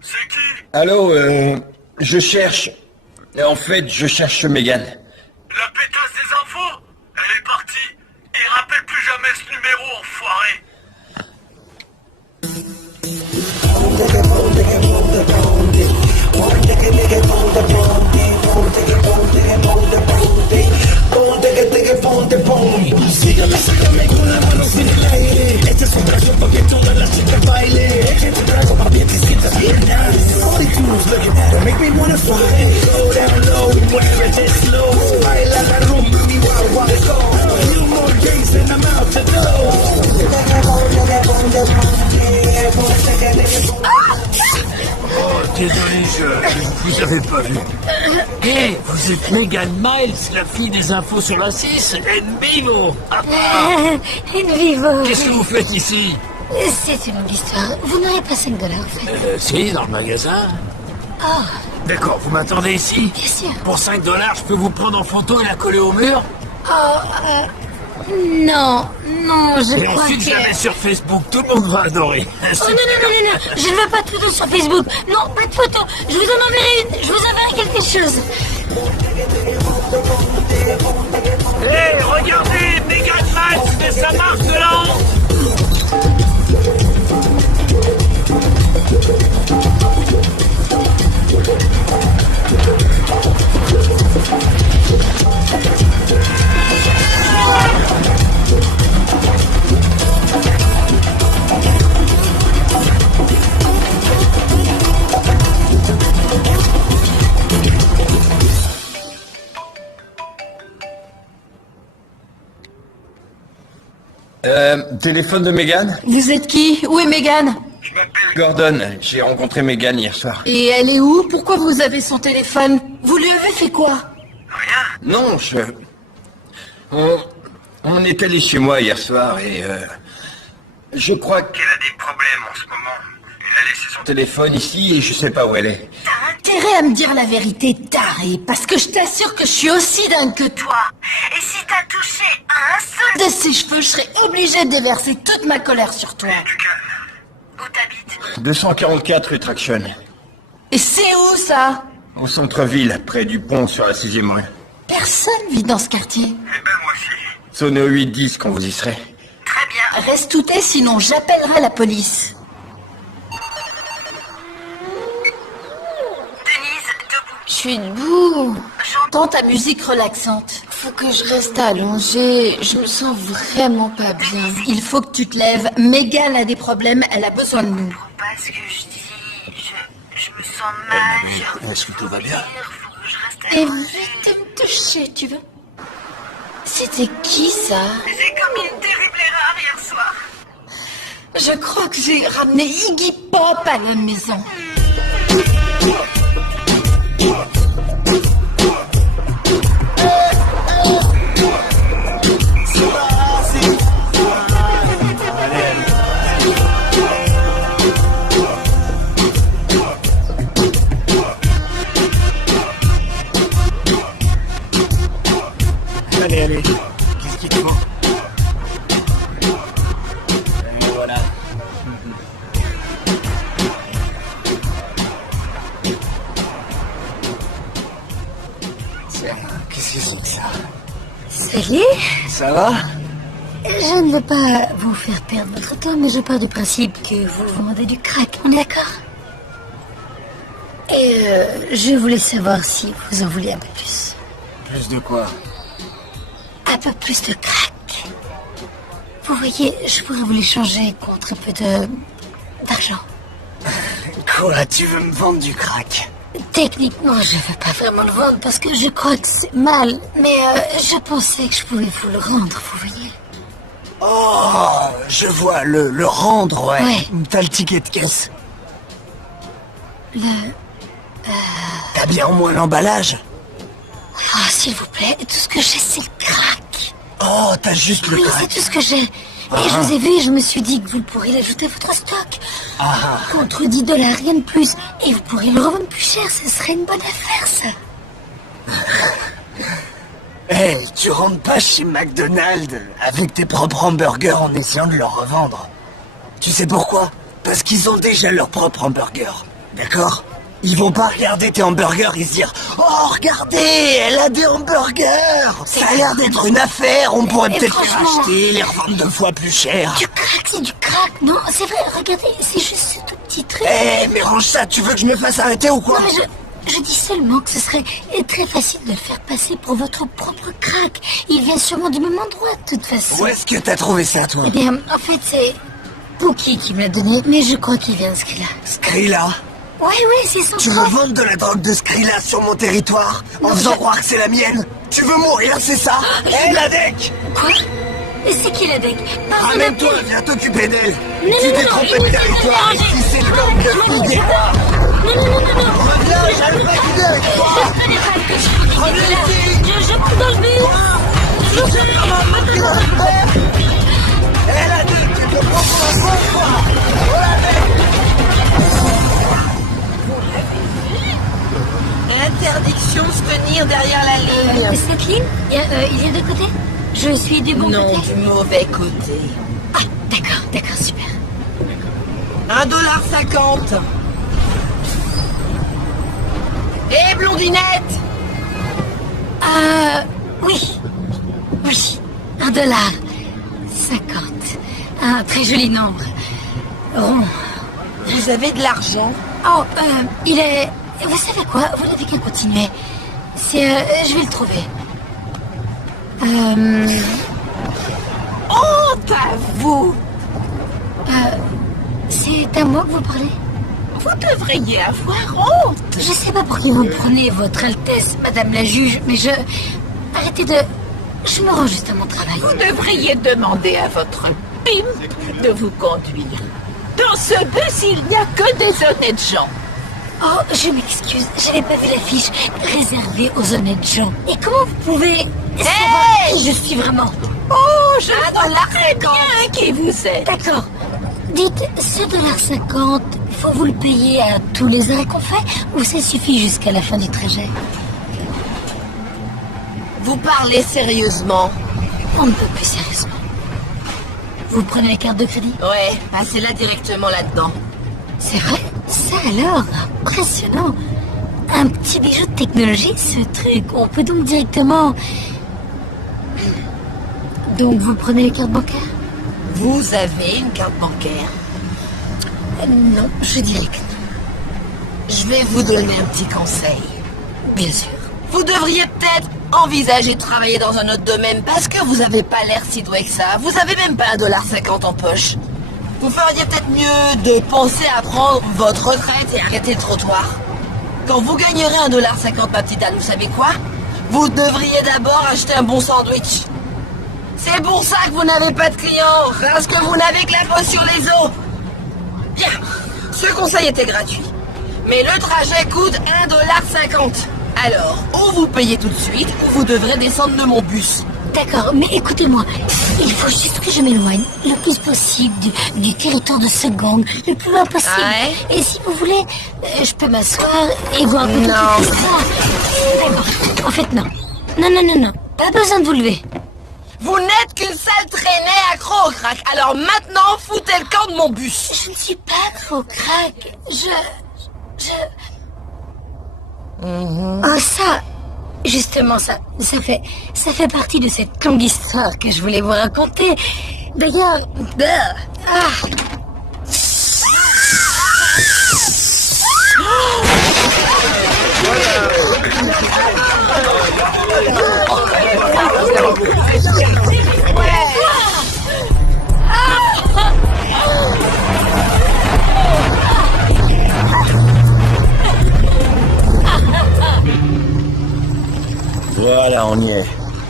C'est qui? Allô, je cherche... En fait, je cherche Megan. La pétasse des infos? Elle est partie. Et rappelle plus jamais ce numéro, enfoiré. Désolé, je vous avais pas vu. Hé, vous êtes Megan Miles, la fille des infos sur la 6? En vivo. In vivo. Qu'est-ce que vous faites ici? C'est une longue histoire. Vous n'aurez pas $5, en fait. Si, dans le magasin. Oh, D'accord, vous m'attendez ici? bien sûr. Pour $5, je peux vous prendre en photo et la coller au mur? Oh, non, je Mais crois ensuite, que... je la mets sur Facebook, tout le monde va adorer. Oh non, je ne veux pas de photos sur Facebook. Non, pas de photos. Je vous en enverrai une. Je vous enverrai quelque chose. Hé, regardez, Megan Miles fait sa marque de l'an. Téléphone de Megan? Vous êtes qui? Où est Megan? Gordon, j'ai rencontré Megan hier soir. Et elle est où? Pourquoi vous avez son téléphone? Vous lui avez fait quoi? Non, On est allé chez moi hier soir et je crois qu'elle a des problèmes en ce moment. Elle a laissé son téléphone ici et je sais pas où elle est. T'as intérêt à me dire la vérité, taré, parce que je t'assure que je suis aussi dingue que toi. Et si t'as touché à un seul de ses cheveux, je serais obligée de déverser toute ma colère sur toi. Où t'habites? 244 rue Traction. Et c'est où ça? Au centre-ville, près du pont sur la 6e rue. Personne vit dans ce quartier. Sonnez au 8-10 quand vous y serez. Très bien. Reste où t'es, sinon j'appellerai la police. Denise, debout. Je suis debout. J'entends ta musique relaxante. Faut que je reste allongée. Je me sens vraiment pas bien. Il faut que tu te lèves. Megan a des problèmes. Elle a besoin de nous. Pas ce que je dis. Je me sens mal. Est-ce que tout va bien? Évite de me toucher, tu veux? C'était qui ça? J'ai commis une terrible erreur hier soir. Je Je crois que j'ai ramené Iggy Pop à la maison. Allez, qu'est-ce qu'il te faut? Et voilà. Tiens, qu'est-ce que c'est que ça? Salut. Ça va? Je ne veux pas vous faire perdre votre temps, mais je pars du principe que vous vendez du crack. On est d'accord? Et je voulais savoir si vous en voulez un peu plus. Plus de quoi? Un peu plus de crack. Vous voyez, je pourrais vous l'échanger contre un peu d'argent. Quoi, tu veux me vendre du crack? Techniquement, je veux pas vraiment le vendre parce que je crois que c'est mal. Mais je pensais que je pouvais vous le rendre, vous voyez. Oh, je vois, le rendre, ouais. Ouais. T'as le ticket de caisse. T'as bien au moins l'emballage? Oh, s'il vous plaît, tout ce que j'ai, c'est le crack. Oh, t'as juste le Oui, crack. c'est tout ce que j'ai. Et je vous ai vu et je me suis dit que vous pourriez l'ajouter à votre stock. Contre $10, rien de plus. Et vous pourriez le revendre plus cher, ce serait une bonne affaire, ça. Hey, tu rentres pas chez McDonald's avec tes propres hamburgers en essayant de leur revendre. Tu sais pourquoi? Parce qu'ils ont déjà leur propre hamburger. D'accord? Ils vont pas regarder tes hamburgers et se dire « Oh, regardez, elle a des hamburgers! Ça a l'air d'être une affaire, on pourrait peut-être les franchement, racheter, les revendre 2 fois plus cher. » Du crack, c'est du crack. Non, c'est vrai, regardez, c'est juste ce tout petit truc. Eh, mais range ça, tu veux que je me fasse arrêter ou quoi? Non, mais je dis seulement que ce serait très facile de le faire passer pour votre propre crack. Il vient sûrement du même endroit, de toute façon. Où est-ce que t'as trouvé ça, toi? Eh bien, en fait, c'est Pookie qui me l'a donné, mais je crois qu'il vient de Skrilla. Skrilla? Oui, c'est son Tu veux propre. vendre de la drogue de Skrilla sur mon territoire en Non, faisant je- croire que c'est la mienne? Tu veux mourir, c'est ça? Hé, Ladek! Quoi? Et c'est qui la deck? Ramène-toi, viens t'occuper d'elle! Non, Tu non, t'es non, trompé non, de territoire, non, ici c'est le gang de Fouguet! Non. Reviens, j'arrive pas guider avec toi! Je connais pas que je Reviens ici! Je monte dans le bus. Je sais pas. Hé, Ladek, tu te prends pour un con, quoi! Interdiction de se tenir derrière la ligne. Cette ligne, il y a de côté? Je suis du bon Non, côté? du mauvais côté. Ah, d'accord, super. $1,50. Hé, blondinette! Oui. $1,50. Un très joli nombre. Rond. Vous avez de l'argent? Oh, il est... Vous savez quoi? Vous n'avez qu'à continuer. C'est... je vais le trouver. Honte à vous! C'est à moi que vous parlez? Vous devriez avoir honte! Je sais pas pour qui vous me prenez, votre Altesse, Madame la Juge, mais je... Arrêtez de... Je me rends juste à mon travail. Vous devriez demander à votre pimp de vous conduire. Dans ce bus, il n'y a que des honnêtes gens. Oh, je m'excuse, j'avais pas vu l'affiche réservée aux honnêtes gens. Et comment vous pouvez savoir qui je suis vraiment? Oh, je vois très bien qui vous êtes. D'accord. Dites, ce $1,50, faut vous le payer à tous les arrêts qu'on fait ou ça suffit jusqu'à la fin du trajet? Vous parlez sérieusement? On ne peut plus sérieusement. Vous prenez la carte de crédit? Ouais, passez-la directement là-dedans. C'est vrai? Ça alors? Impressionnant. Un petit bijou de technologie, ce truc. On peut donc directement... Donc vous prenez les cartes bancaires? Vous avez une carte bancaire? Non, je dirais que non. Je vais vous donner un petit conseil. Bien sûr. Vous devriez peut-être envisager de travailler dans un autre domaine parce que vous avez pas l'air si doué que ça. Vous avez même pas $1,50 en poche. Vous feriez peut-être mieux de penser à prendre votre retraite et arrêter le trottoir. Quand vous gagnerez $1,50, ma petite Anne, vous savez quoi? Vous devriez d'abord acheter un bon sandwich. C'est pour ça que vous n'avez pas de clients, parce que vous n'avez que la peau sur les os. Bien, ce conseil était gratuit. Mais le trajet coûte 1,50 $. Alors, ou vous payez tout de suite, ou vous devrez descendre de mon bus. D'accord, mais écoutez-moi, il faut juste que je m'éloigne le plus possible du territoire de ce gang, le plus loin possible. Ah ouais? Et si vous voulez, je peux m'asseoir et voir un peu Non. toute l'histoire. D'accord, en fait non. Non, pas besoin de vous lever. Vous n'êtes qu'une sale traînée accro au crack. Alors maintenant, foutez le camp de mon bus. Je ne suis pas trop crack, Oh ça, justement ça fait partie de cette longue histoire que je voulais vous raconter. D'ailleurs, Voilà, on y est.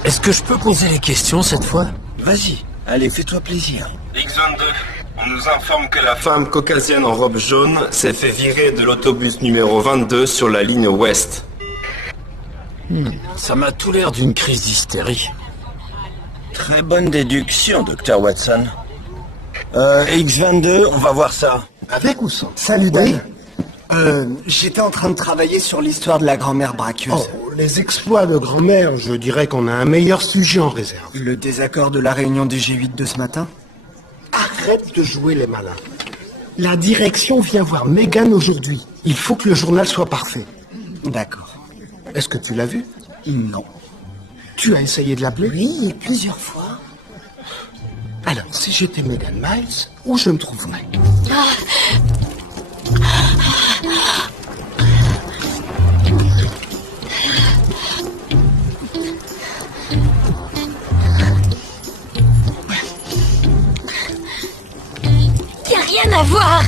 Est-ce que je peux poser les questions cette fois? Vas-y, allez, fais-toi plaisir. X22, on nous informe que la femme caucasienne en robe jaune s'est fait virer de l'autobus numéro 22 sur la ligne ouest. Ça m'a tout l'air d'une crise d'hystérie. Très bonne déduction, Dr. Watson. X22, on va voir ça. Avec ou sans? Salut Dan. J'étais en train de travailler sur l'histoire de la grand-mère braqueuse. Oh, les exploits de grand-mère, je dirais qu'on a un meilleur sujet en réserve. Le désaccord de la réunion du G8 de ce matin? Arrête de jouer les malins. La direction vient voir Megan aujourd'hui. Il faut que le journal soit parfait. D'accord. Est-ce que tu l'as vu? Non. Tu as essayé de l'appeler? Oui, plusieurs fois. Alors, si j'étais Megan Miles, où je me trouverais? y a rien à voir.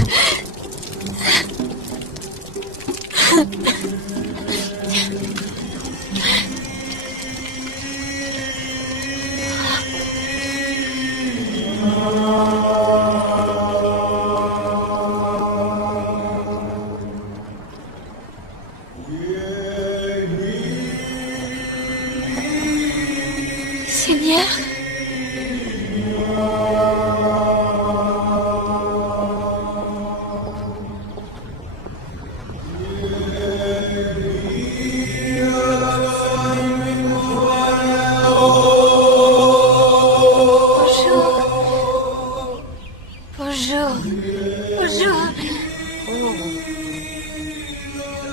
Seigneur,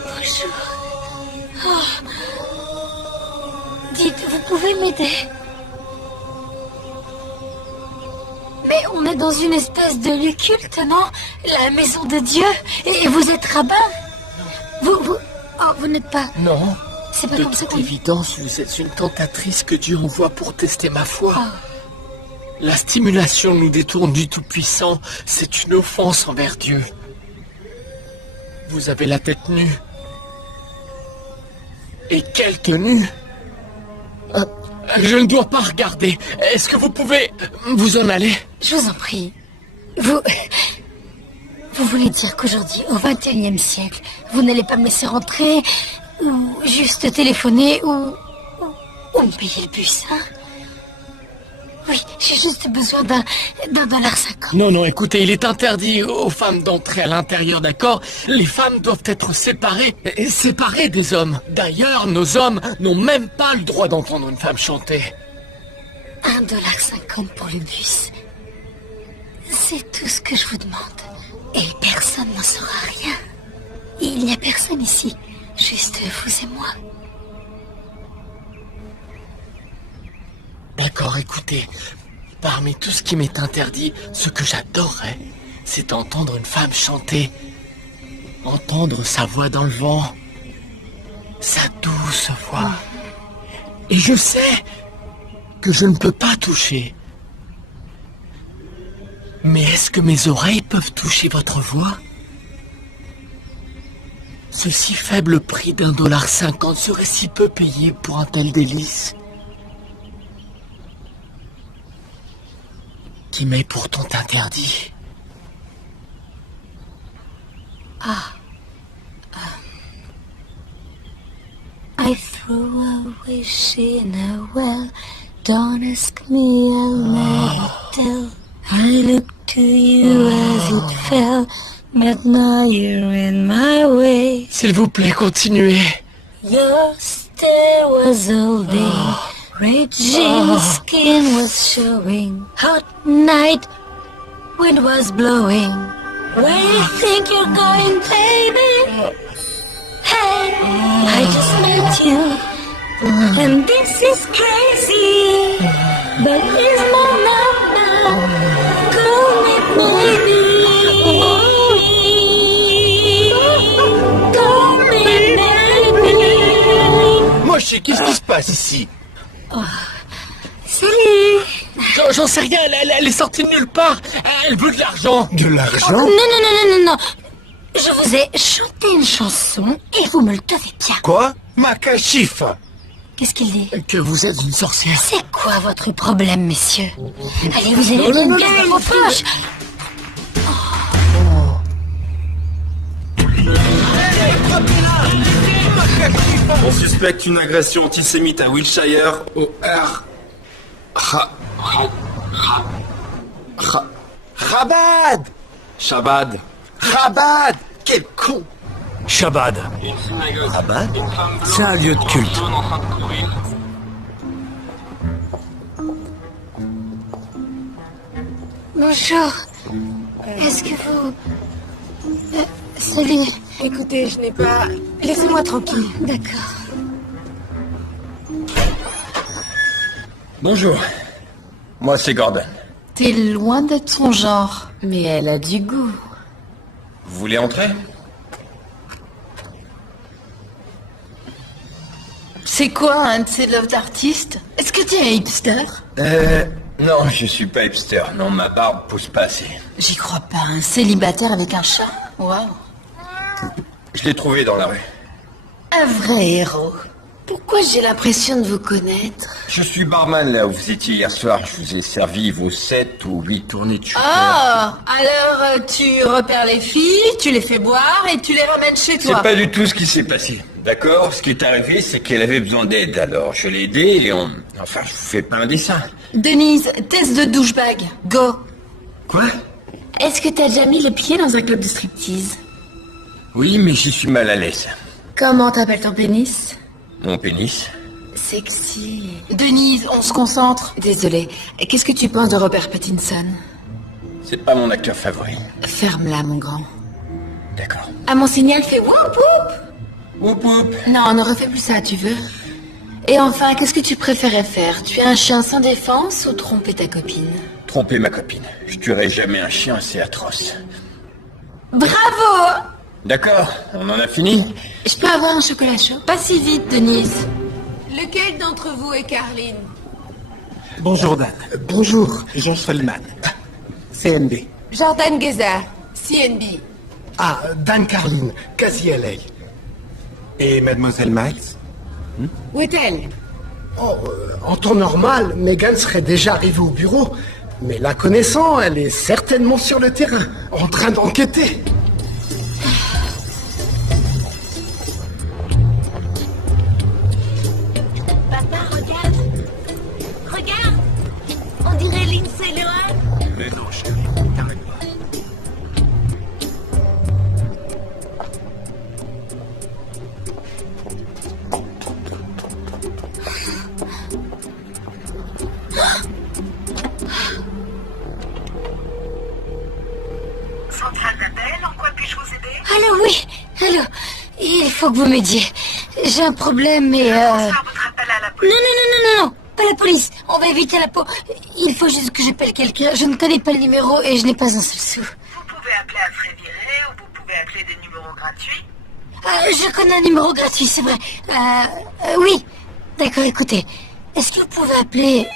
bonjour. Oh. Dites, vous pouvez m'aider? Mais on est dans une espèce de lieu culte, non? La maison de Dieu. Et vous êtes rabbin? Vous n'êtes pas... Non. C'est pas De comme ça toute qu'on dit. évidence, vous êtes une tentatrice que Dieu envoie pour tester ma foi. La stimulation nous détourne du Tout-Puissant. C'est une offense envers Dieu. Vous avez la tête nue. Et quelle tenue! Je ne dois pas regarder. Est-ce que vous pouvez vous en aller? Je vous en prie. Vous voulez dire qu'aujourd'hui, au XXIe siècle, vous n'allez pas me laisser rentrer, ou juste téléphoner, ou me payer le bus, hein? Oui, j'ai juste besoin d'un $1.50. Non, écoutez, il est interdit aux femmes d'entrer à l'intérieur, d'accord? Les femmes doivent être séparées des hommes. D'ailleurs, nos hommes n'ont même pas le droit d'entendre une femme chanter. $1.50 pour le bus. C'est tout ce que je vous demande. Et personne n'en saura rien. Il n'y a personne ici. Juste vous et moi. D'accord, écoutez. Parmi tout ce qui m'est interdit, ce que j'adorerais, c'est entendre une femme chanter. Entendre sa voix dans le vent. Sa douce voix. Et je sais que je ne peux pas toucher. Mais est-ce que mes oreilles peuvent toucher votre voix? Ce si faible prix $1.50 serait si peu payé pour un tel délice. qui m'est pourtant interdit. I threw a wish in a well. Don't ask me, I'll never tell. I looked to you as it fell, but now you're in my way. S'il vous plaît, continuez. Your stare was holding, raging skin was showing. Hot night, wind was blowing. Where you think you're going, baby? Hey, I just met you, and this is crazy, but it's my number. Call me baby. Call me baby. Moshi, qu'est-ce qui se passe ici? Salut. J'en sais rien, elle est sortie de nulle part. Elle veut de l'argent. De l'argent? Non. Je vous ai chanté une chanson et vous me le devez bien. Quoi? Makashif. Qu'est-ce qu'il dit? Que vous êtes une sorcière. C'est quoi votre problème, messieurs? Allez, vous avez une pièce dans vos poches. On suspecte une agression antisémite à Wiltshire au Rabad. Shabbat. Rabad. Quel con. Shabbat. C'est un lieu de culte. Bonjour. Est-ce que vous... salut. Écoutez, je n'ai pas... Laissez-moi tranquille. D'accord. Bonjour. Moi, c'est Gordon. T'es loin d'être son genre. Mais elle a du goût. Vous voulez entrer? C'est quoi un de ces love d'artistes? Est-ce que tu es hipster? Non, je suis pas hipster. Non, ma barbe pousse pas assez. J'y crois pas, un célibataire avec un chat. Waouh. Je l'ai trouvé dans la rue. Un vrai héros. Pourquoi j'ai l'impression de vous connaître? Je suis barman là où vous étiez hier soir. Je vous ai servi vos 7 ou 8 tournées de shooter. Ah, alors tu repères les filles, tu les fais boire et tu les ramènes chez toi. C'est pas du tout ce qui s'est passé. D'accord? Ce qui est arrivé, c'est qu'elle avait besoin d'aide. Alors, je l'ai aidée et on... Enfin, je vous fais pas un dessin. Denise, test de douchebag. Go. Quoi? Est-ce que t'as déjà mis le pied dans un club de striptease? Oui, mais je suis mal à l'aise. Comment t'appelles ton pénis? Mon pénis? Sexy. Denise, on se concentre. Désolée. Qu'est-ce que tu penses de Robert Pattinson? C'est pas mon acteur favori. Ferme-la, mon grand. D'accord. À mon signal, fais whoop whoop. Whoop whoop. Non, ne refais plus ça, tu veux? Et enfin, qu'est-ce que tu préférais faire? Tuer un chien sans défense ou tromper ta copine? Tromper ma copine. Je tuerai jamais un chien, c'est atroce. Bravo! D'accord, on en a fini? Je peux avoir un chocolat chaud? Pas si vite, Denise. Lequel d'entre vous est Carline? Bonjour Dan. Bonjour, Jean Solman. CNB. Jordan Geza, CNB. Ah, Dan Carlin, quasi LA. Et Mademoiselle Miles? Où est-elle? Oh, en temps normal, Megan serait déjà arrivée au bureau. Mais la connaissant, elle est certainement sur le terrain, en train d'enquêter. Papa, regarde. Regarde. On dirait Lindsay Lohan. Mais non, chérie, t'arrêtes pas. Centrale d'appel, en quoi puis-je vous aider? Allô, oui. Allô. Il faut que vous m'aidiez. J'ai un problème, mais Bonsoir, votre appel à la police. Non. Pas la police. On va éviter la peau. Il faut juste que j'appelle quelqu'un. Je ne connais pas le numéro et je n'ai pas un seul sou. Vous pouvez appeler à frais virés ou vous pouvez appeler des numéros gratuits. Je connais un numéro gratuit, c'est vrai. Oui. D'accord, écoutez. Est-ce que vous pouvez appeler...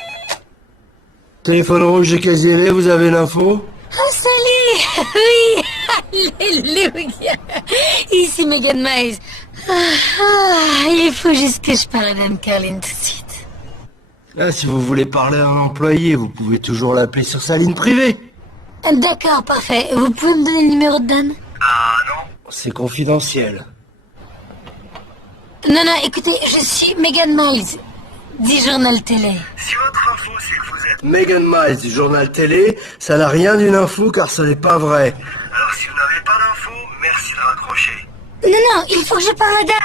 Téléphone rouge de Casier, vous avez l'info? Oh, salut. Oui. Alléluia. Ici Megan Miles. Il faut juste que je parle à Mme Carlin tout de suite. Là, si vous voulez parler à un employé, vous pouvez toujours l'appeler sur sa ligne privée. D'accord, parfait. Vous pouvez me donner le numéro de Dan? C'est confidentiel. Non, écoutez, je suis Megan Miles, du journal télé. Si votre info, c'est que vous êtes... Megan Miles du journal télé, ça n'a rien d'une info car ça n'est pas vrai. Alors si vous n'avez pas d'info, merci de raccrocher. Non, il faut que je parle à Dan.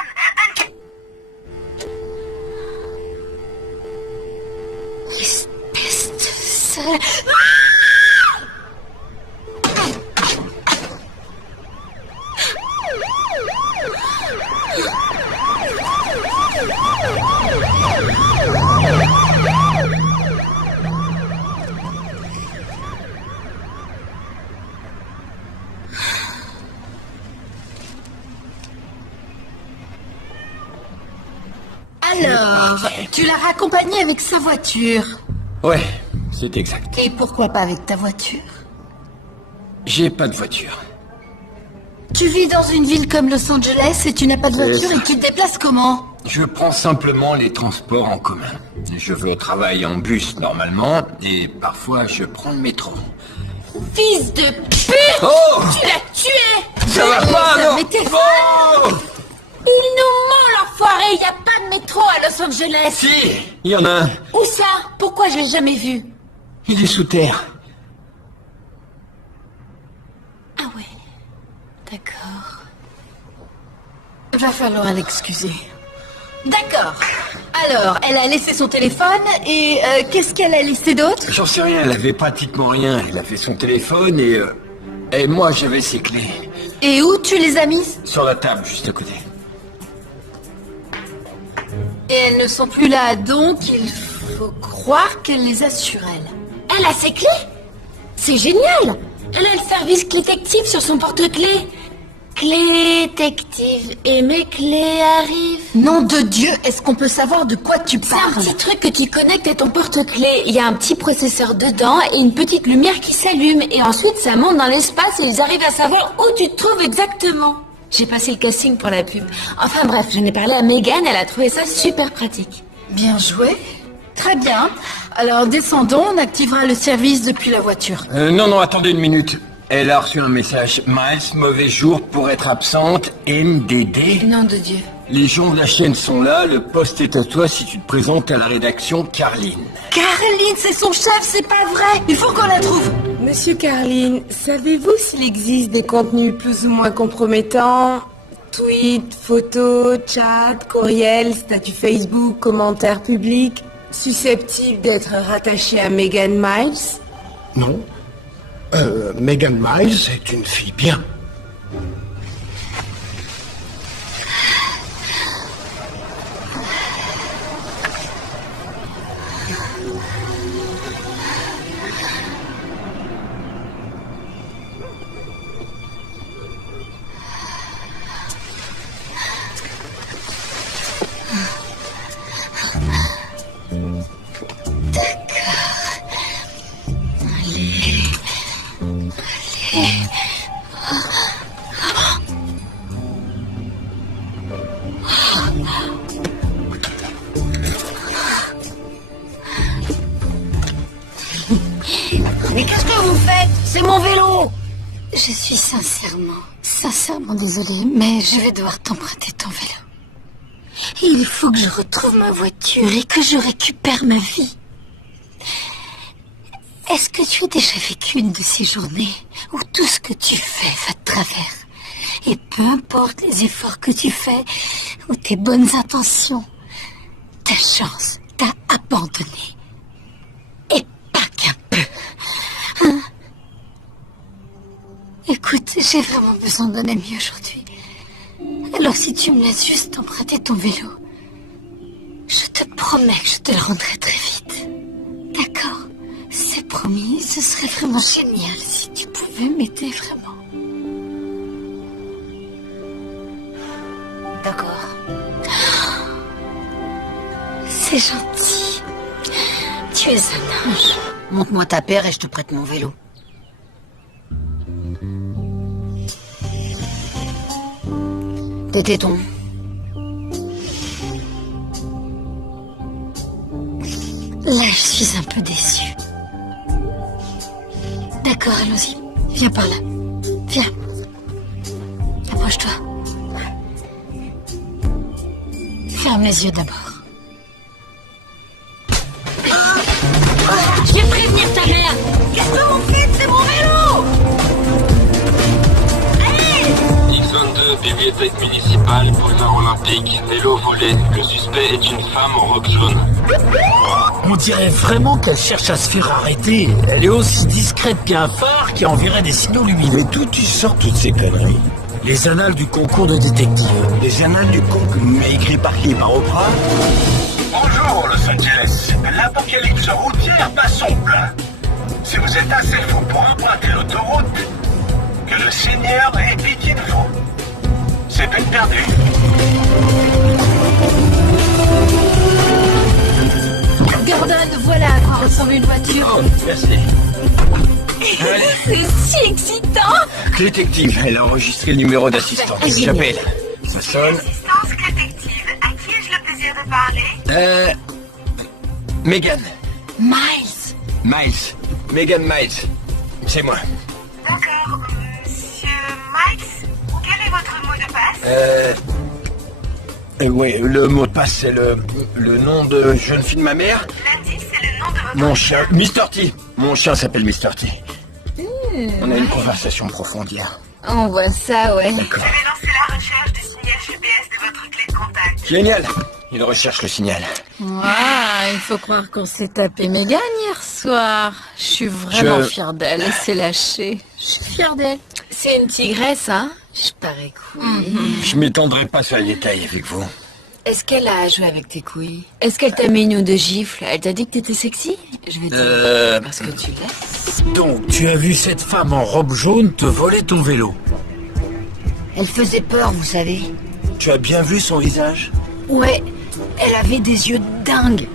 Espèce de sale... Alors, tu l'as raccompagné avec sa voiture. Ouais, c'est exact. Et pourquoi pas avec ta voiture? J'ai pas de voiture. Tu vis dans une ville comme Los Angeles et tu n'as pas de voiture ça. et tu te déplaces comment? Je prends simplement les transports en commun. Je vais au travail en bus normalement, et parfois je prends le métro. Fils de pute! Oh! Tu l'as tué! Ça va pas, non? Mais t'es Oh! Il nous ment, l'enfoiré! Il n'y a pas de métro à Los Angeles! Si! Il y en a un. Où ça? Pourquoi je l'ai jamais vu? Il est sous terre. Ah ouais. D'accord. Va falloir l'excuser. D'accord. Alors, elle a laissé son téléphone et qu'est-ce qu'elle a laissé d'autre? J'en sais rien, elle avait pratiquement rien. Elle avait son téléphone et moi j'avais ses clés. Et où tu les as mises? Sur la table, juste à côté. Et elles ne sont plus là, donc il faut croire qu'elle les a sur elle. Elle a ses clés? C'est génial! Elle a le service détective sur son porte-clés. Clé détective, et mes clés arrivent. Nom de Dieu, est-ce qu'on peut savoir de quoi tu C'est un parles? petit truc que tu connectes à ton porte-clés. Il y a un petit processeur dedans et une petite lumière qui s'allume. Et ensuite, ça monte dans l'espace et ils arrivent à savoir où tu te trouves exactement. J'ai passé le casting pour la pub. Enfin bref, j'en ai parlé à Megan, elle a trouvé ça super pratique. Bien joué. Très bien. Alors descendons, on activera le service depuis la voiture. Non, attendez une minute. Elle a reçu un message. Miles, mauvais jour pour être absente. MDD. Nom de Dieu. Les gens de la chaîne sont là. Le poste est à toi si tu te présentes à la rédaction, Carline. Caroline, c'est son chef, c'est pas vrai. Il faut qu'on la trouve. Monsieur Carline, savez-vous s'il existe des contenus plus ou moins compromettants? Tweets, photos, chats, courriels, statuts Facebook, commentaires publics, susceptibles d'être rattachés à Megan Miles? Non. Megan Miles est une fille bien. Mais qu'est-ce que vous faites? C'est mon vélo! Je suis sincèrement désolée, mais je vais devoir t'emprunter ton vélo. Il faut que je retrouve ma voiture et que je récupère ma vie. Est-ce que tu as déjà vécu une de ces journées où tout ce que tu fais va de travers? Et peu importe les efforts que tu fais ou tes bonnes intentions, ta chance t'a abandonné. Et pas qu'un peu. Hein? Écoute, j'ai vraiment besoin d'un ami aujourd'hui. Alors si tu me laisses juste emprunter ton vélo, je te promets que je te le rendrai très vite. D'accord? C'est promis, ce serait vraiment génial si tu pouvais m'aider vraiment. D'accord. C'est gentil. Tu es un ange. Montre-moi ta paire et je te prête mon vélo. Tes tétons. suis un peu déçue. D'accord, allons-y. Viens par là. Viens. Approche-toi. Ferme les yeux d'abord. Je vais prévenir ta mère. Qu'est-ce que vous faites? C'est mon vélo! X22, bibliothèque municipale, boulevard olympique, vélo volé. Le suspect est une femme en robe jaune. On dirait vraiment qu'elle cherche à se faire arrêter. Elle est aussi discrète qu'un phare qui enverrait des signaux lumineux. Mais d'où tu sors toutes ces conneries? Les annales du concours de détective. Les annales du concours, mais écrit par qui? Par Oprah? Bonjour Los Angeles, l'apocalypse routière bat son plein. Si vous êtes assez fou pour emprunter l'autoroute, que le Seigneur ait pitié de vous. C'est peine perdue. Gordon, voilà à quoi ressemble une voiture. Oh, merci. C'est si excitant. Détective, elle a enregistré le numéro d'assistante. J'appelle. Ça sonne. Assistance détective, à qui ai-je le plaisir de parler? Megan. Miles. Miles. Megan Miles. C'est moi. D'accord, monsieur Miles, quel est votre mot de passe? Oui, le mot de passe, c'est le nom de jeune fille de ma mère. L'indice, c'est le nom de votre Mon chien, Mr. T. Mon chien s'appelle Mr. T. On a eu une conversation profonde hier. On voit ça, ouais. D'accord. Je vais lancer la recherche du signal GPS de votre clé de contact. Génial. Il recherche le signal. Il faut croire qu'on s'est tapé Mégane hier soir. Je suis vraiment fière d'elle. Laissez lâcher. Je suis fière d'elle. C'est une tigresse, hein? Je parais cool. Je m'étendrai pas sur les détails avec vous. Est-ce qu'elle a joué avec tes couilles? Est-ce qu'elle t'a mis une ou deux gifles? Elle t'a dit que t'étais sexy? Je vais te dire parce que tu l'es. Donc, tu as vu cette femme en robe jaune te voler ton vélo? Elle faisait peur, vous savez. Tu as bien vu son visage? Ouais, elle avait des yeux dingues.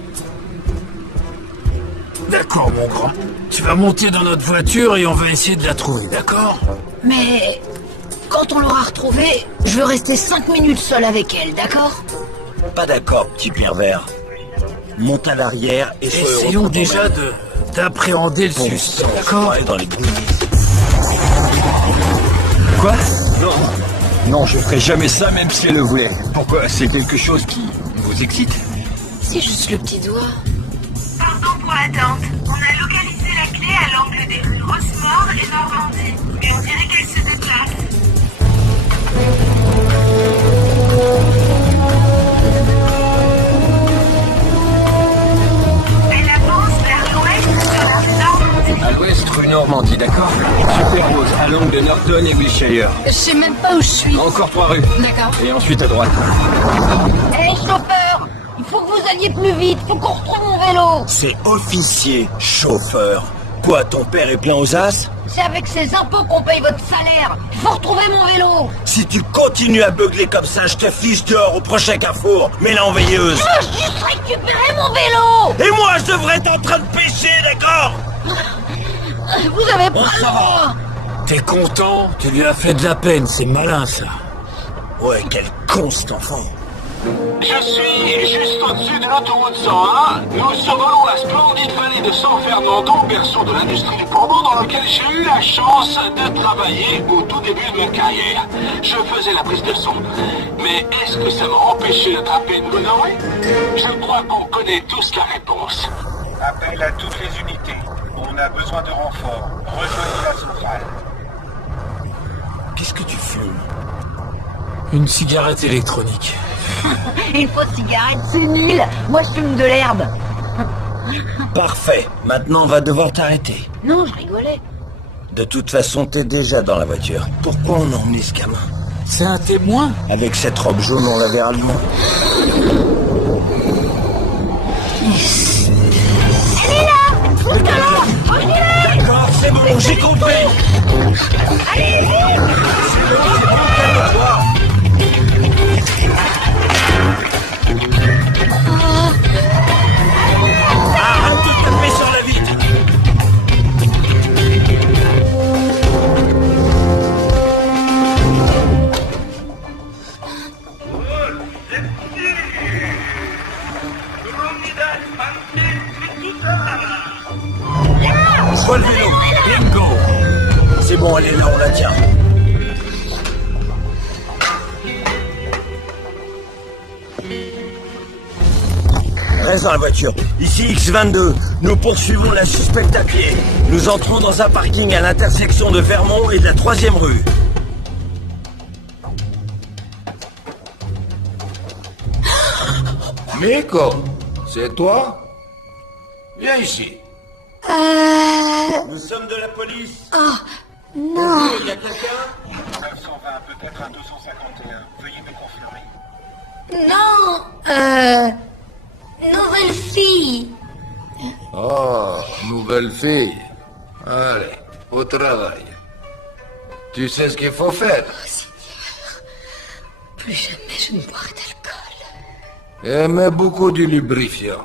D'accord, mon grand. Tu vas monter dans notre voiture et on va essayer de la trouver, d'accord? Mais quand on l'aura retrouvée, je veux rester 5 minutes seule avec elle, d'accord? Pas d'accord, petit pervers. Monte à l'arrière et sois heureux Essayons pour déjà toi-même. d'appréhender le Bon suspect, sang, d'accord? dans les bruits. Quoi? Non. Non, je ferai jamais ça même si elle le voulait. Pourquoi? C'est quelque chose qui vous excite? C'est juste le petit doigt. Pardon pour l'attente. On a localisé la clé à l'angle des rues Rosemort et Normandie. Mais on dirait qu'elle se déplace. Elle avance vers l'ouest sur la rue Normandie. À l'ouest, rue Normandie, d'accord? Superpose, à l'angle de Norton et Wilshire. Je sais même pas où je suis. Encore 3 rues. D'accord. Et ensuite à droite. Hé, chauffeur! Il faut que vous alliez plus vite, faut qu'on retrouve mon vélo! C'est officier, chauffeur. Quoi, ton père est plein aux as? C'est avec ces impôts qu'on paye votre salaire! Il faut retrouver mon vélo! Si tu continues à beugler comme ça, je te fiche dehors au prochain carrefour. Mais l'enveilleuse. Ah, j'ai juste récupéré mon vélo! Et moi, je devrais être en train de pêcher, d'accord? Vous avez pas le droit! T'es content? Tu lui as fait de la peine, c'est malin ça. Ouais, quel con cet enfant. Je suis juste au-dessus de l'autoroute 101. Nous survolons la splendide vallée de San Fernando, berceau de l'industrie du bonbon dans lequel j'ai eu la chance de travailler au tout début de ma carrière. Je faisais la prise de son. Mais est-ce que ça m'a empêché d'attraper une gonorrhée? Je crois qu'on connaît tous la réponse. Appel à toutes les unités. On a besoin de renforts. Rejoignez la centrale. Qu'est-ce que tu fumes? Une cigarette électronique. Une fausse cigarette, c'est nul! Moi, je fume de l'herbe! Parfait. Maintenant, on va devoir t'arrêter. Non, je rigolais. De toute façon, t'es déjà dans la voiture. Pourquoi on a emmené ce gamin? C'est un témoin? Avec cette robe jaune, on la verra le moins. Elle est là! Foutez-la! Reculez! D'accord, c'est bon, j'ai compris. Allez, vite! Arrête de taper sur la vitre. Comunidad ante Cristo. tiens. Reste dans la voiture. Ici X22. Nous poursuivons la suspecte à pied. Nous entrons dans un parking à l'intersection de Vermont et de la 3e rue. Miko, c'est toi? Viens ici. Nous sommes de la police. Oh, non. Il y a quelqu'un? 920, peut-être un 251. Veuillez me confirmer. Non, nouvelle fille. Oh, nouvelle fille. Allez, au travail. Tu sais ce qu'il faut faire? Plus jamais je ne boirai d'alcool. Et mets beaucoup de lubrifiant.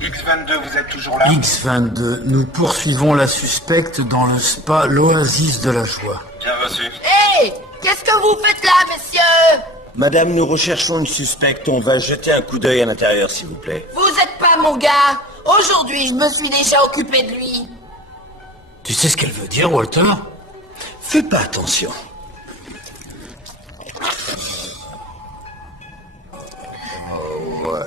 X22, vous êtes toujours là? X22, nous poursuivons la suspecte dans le spa L'Oasis de la Joie. Bien reçu. Hé, qu'est-ce que vous faites là, messieurs? Madame, nous recherchons une suspecte. On va jeter un coup d'œil à l'intérieur, s'il vous plaît. Vous êtes pas mon gars. Aujourd'hui, je me suis déjà occupé de lui. Tu sais ce qu'elle veut dire, Walter? Fais pas attention. Ouais.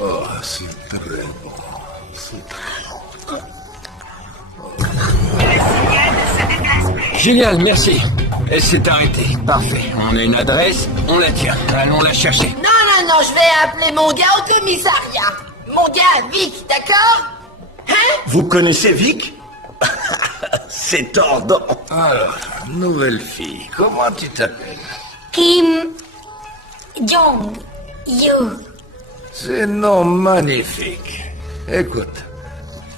Oh, c'est très bon. Génial, merci. Elle s'est arrêtée. Parfait. On a une adresse, on la tient. Allons la chercher. Non, je vais appeler mon gars au commissariat. Mon gars, Vic, d'accord? Hein? Vous connaissez Vic? C'est tordant. Alors, nouvelle fille, comment tu t'appelles? Kim Jong Yoo. C'est un nom magnifique. Écoute,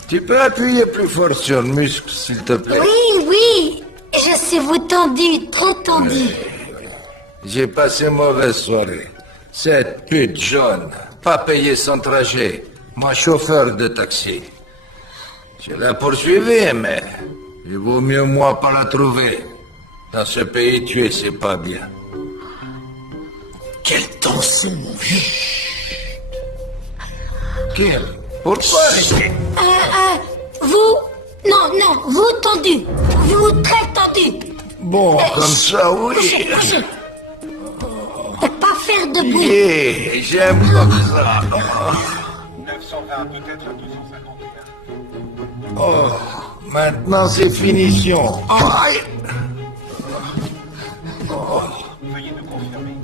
tu peux appuyer plus fort sur le muscle, s'il te plaît? Oui, je suis vous tendu, très tendu. J'ai passé une mauvaise soirée. Cette pute jaune, pas payé son trajet. Moi, chauffeur de taxi. Je la poursuivais, mais il vaut mieux moi pas la trouver. Dans ce pays, tuer, c'est pas bien. Quelle tension, mon vieux. Kim, pourquoi arrêter? Vous... Non, vous tendu. Vous très tendu. Bon, comme ça, oui. Marchez. Pas faire de bruit. Yeah, j'aime comme ça. 920, peut-être un 251. Oh, maintenant c'est finition. Aïe. Veuillez me confirmer.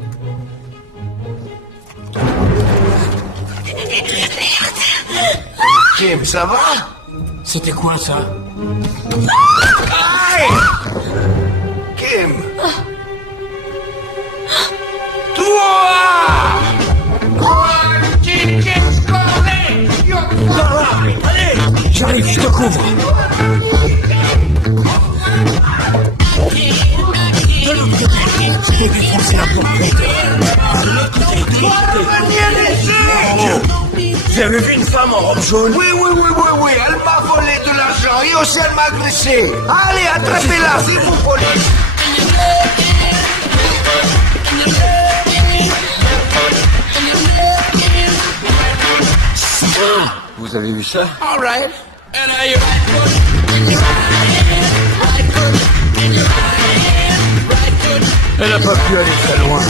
Kim, ça va? C'était quoi, ça? Aïe! Kim! Toi! Allez, j'arrive, je te couvre. De l'autre côté, je peux défoncer la porte. Vous avez vu une femme en robe jaune? Oui, elle m'a volé de l'argent et aussi elle m'a agressé. Allez, attrapez-la, s'il vous plaît. Vous avez vu ça? All right. Elle a pas pu aller très loin.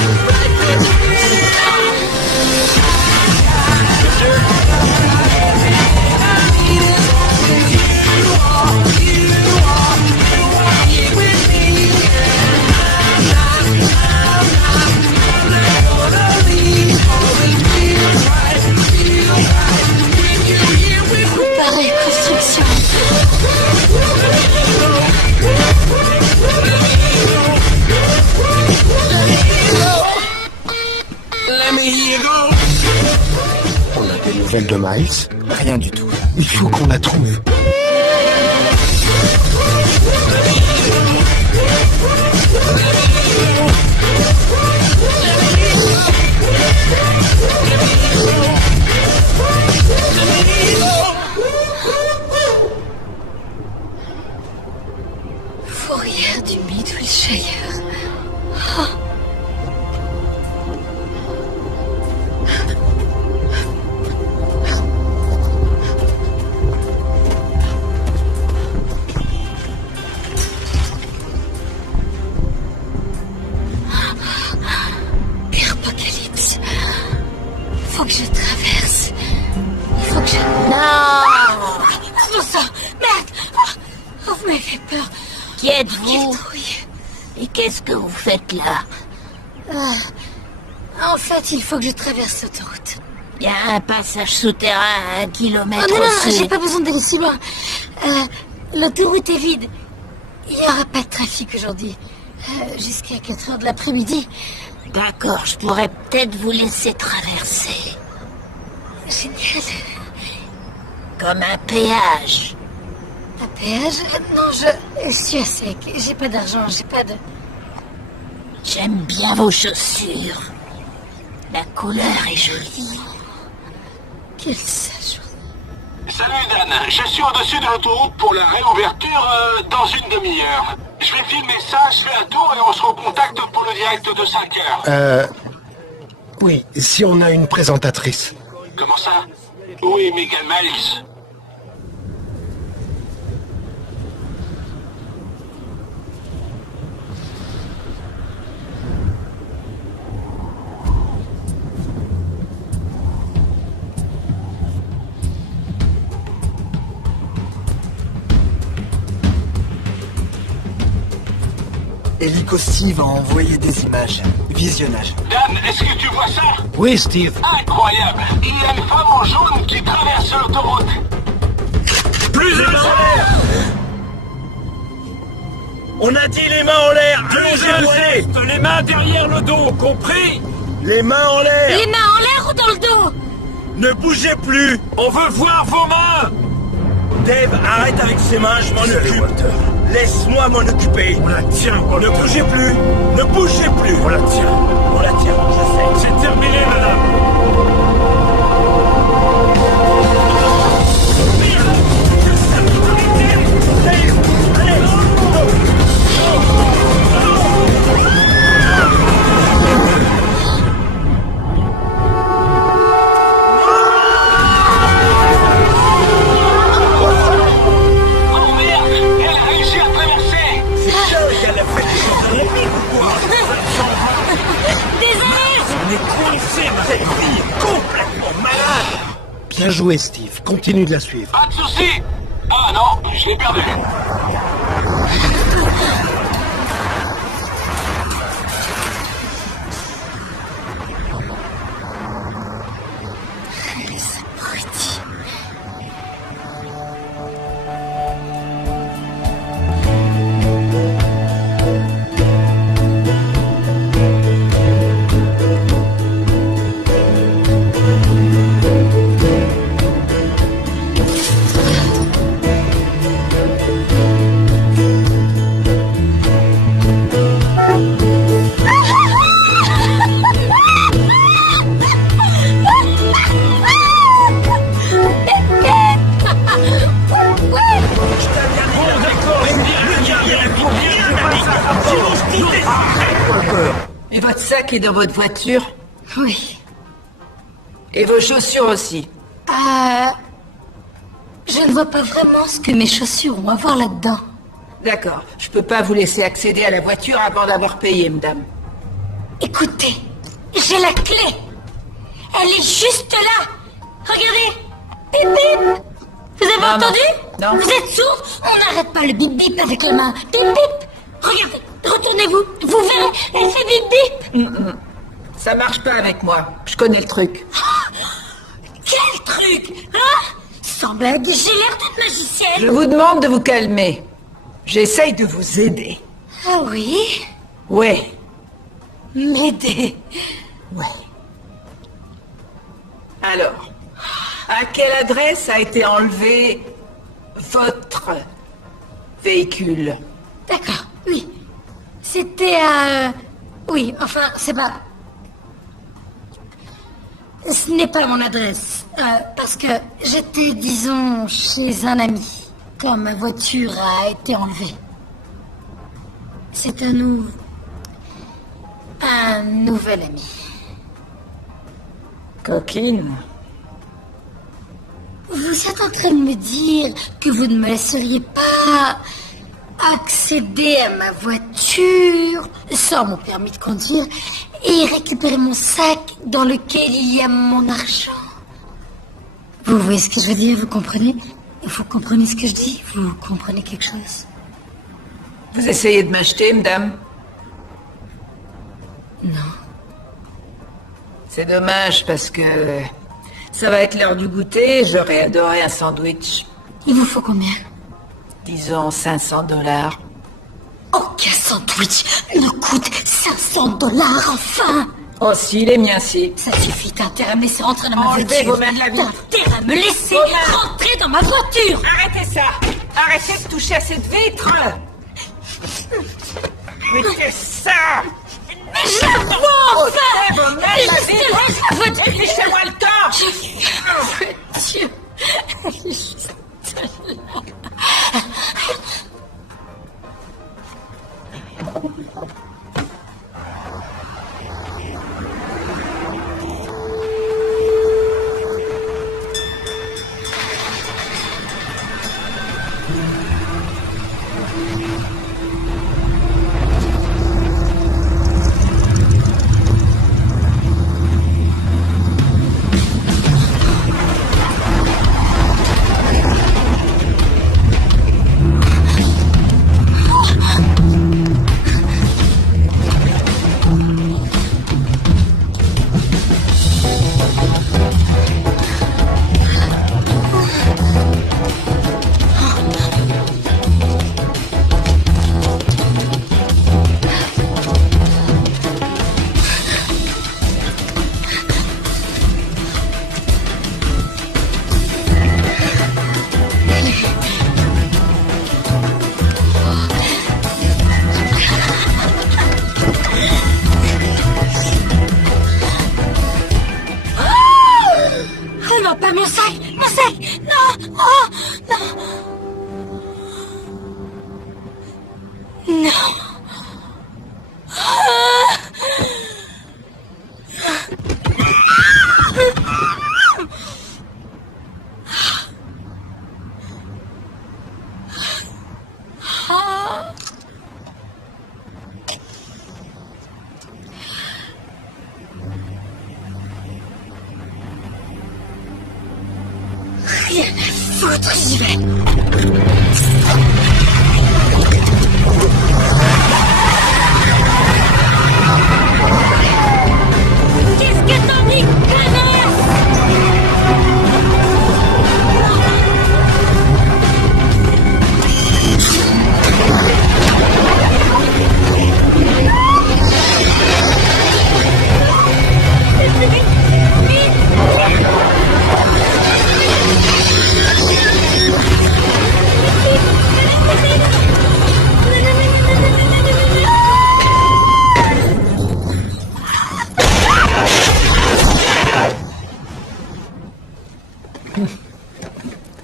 Pareille construction. On a des nouvelles de Miles? Rien du tout. Il faut qu'on la trouve. Fourrière du Midwilshire. faut que je traverse. Il faut que je... Non! Bon sang! Merde! Oh, vous m'avez fait peur. Qui êtes-vous? Et qu'est-ce que vous faites là? En fait, il faut que je traverse l'autoroute. Il y a un passage souterrain à 1 kilomètre Oh non, au sud. j'ai pas besoin d'aller si loin. L'autoroute est vide. Il n'y aura pas de trafic aujourd'hui. Jusqu'à 4 heures de l'après-midi. D'accord, je pourrais peut-être vous laisser traverser. Génial. Comme un péage. Un péage? Non, je suis à sec. J'ai pas d'argent, j'ai pas de... J'aime bien vos chaussures. La couleur est jolie. Quel sage. Salut Dan, je suis au-dessus de l'autoroute pour la réouverture dans une demi-heure. Je vais filmer ça, je fais un tour et on se recontacte pour le direct de 5 heures. Oui, si on a une présentatrice. Comment ça? Oui, Megan Miles. Helico Steve a envoyé des images. Visionnage. Dan, est-ce que tu vois ça? Oui, Steve. Incroyable! Il y a une femme en jaune qui traverse l'autoroute. Plus de mains en l'air! On a dit les mains en l'air! Allons-y, Les mains derrière le dos, compris? Les mains en l'air! Les mains en l'air ou dans le dos? Ne bougez plus! On veut voir vos mains! Dave, arrête avec ses mains, je m'en occupe. Laisse-moi m'en occuper. On la tient, Ne bougez plus! Ne bougez plus! On la tient. On la tient, je sais. C'est terminé, madame. Oh merde! Elle a réussi à traverser! Désolé! On est coincé, ma fille! Complètement malade! Bien joué, Steve. Continue de la suivre. Pas de soucis! Ah non, je l'ai perdu. Et votre sac est dans votre voiture? Oui. Et vos chaussures aussi? Je ne vois pas vraiment ce que mes chaussures ont à voir là-dedans. D'accord. Je peux pas vous laisser accéder à la voiture avant d'avoir payé, madame. Écoutez, j'ai la clé. Elle est juste là. Regardez. Bip bip. Vous avez entendu? Non. Vous êtes sourds? On n'arrête pas le bip bip avec la main. Bip bip. Regardez, retournez-vous. Vous verrez, elle fait bip bip. Ça marche pas avec moi. Je connais le truc. Quel truc, hein? Sans blague, j'ai l'air d'une magicienne. Je vous demande de vous calmer. J'essaye de vous aider. Ah oui? Ouais. M'aider. Ouais. Alors, à quelle adresse a été enlevé votre véhicule? D'accord, oui. C'était à... Oui, enfin, c'est pas... Ce n'est pas mon adresse. Parce que j'étais, disons, chez un ami. Quand ma voiture a été enlevée. C'est un nouvel ami. Coquine. Vous êtes en train de me dire que vous ne me laisseriez pas accéder à ma voiture sans mon permis de conduire et récupérer mon sac dans lequel il y a mon argent. Vous voyez ce que je veux dire, vous comprenez? Vous comprenez ce que je dis? Vous comprenez quelque chose? Vous essayez de m'acheter, madame? Non. C'est dommage parce que ça va être l'heure du goûter. J'aurais adoré un sandwich. Il vous faut combien? Disons $500. Aucun sandwich ne coûte $500, enfin! Oh si, les miens si. Ça suffit, t'as intérêt à me laisser rentrer dans ma Enlevez voiture. vos mains de la vie. T'as intérêt à me laisser rentrer dans ma voiture. Arrêtez ça. Arrêtez de toucher à cette vitre. Mais qu'est-ce que ça? Mais je vois enfin! Vos mains de la vitre. Dépêchez-moi le temps. Dieu. Elle est juste là. Pas mon sac! Mon sac! Non! Oh! Non! Non! Rien à foutre, j'y vais. Qu'est-ce que t'en dis, connasse?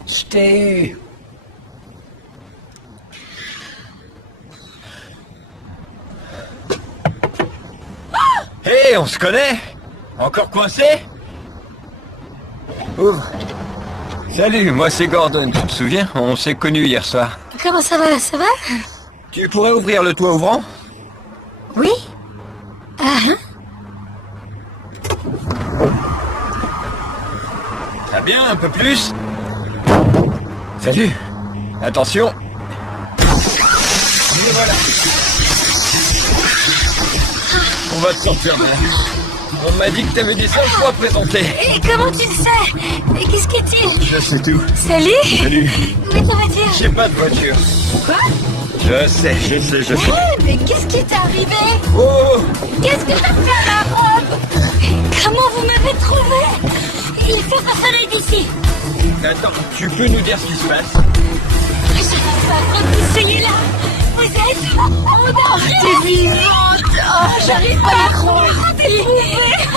Je t'ai eu. Hé, on se connaît? Encore coincé? Ouvre. Salut, moi c'est Gordon, tu te souviens? On s'est connus hier soir. Comment ça va? Ça va? Tu pourrais ouvrir le toit ouvrant? Oui? Ah, hein? Ça bien, un peu plus? Salut. Attention. Et voilà. On va te sortir là. On m'a dit que t'avais des sales fois à présenter. Et comment tu le sais? Et qu'est-ce qu'est-il? Je sais tout. Salut? Salut. Mais ça veut dire? J'ai pas de voiture. Quoi? Je sais. Ouais, mais qu'est-ce qui t'est arrivé? Oh! Qu'est-ce que t'as fait à ma robe? Comment vous m'avez trouvé? Il faut passer d'ici. Attends, tu peux nous dire ce qui se passe? J'arrive pas à repousser là. Vous êtes... Oh non, t'es vivante. Oh, j'arrive pas à croire.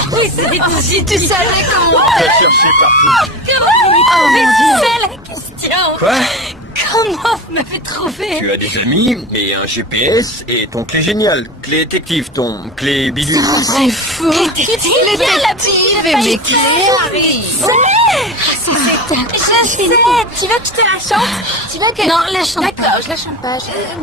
Vous êtes ici, tu savais comment... T'as cherché partout. Comment vous m'y trouvez? C'est la question. Quoi? Comment vous m'avez trouvé? Tu as des amis et un GPS et ton clé géniale. Clé détective, ton clé bidule. C'est fou. Détective et mes clés. Je sais. Tu veux que je te la chante? Tu veux que... Non, la chante pas. D'accord, je la chante pas.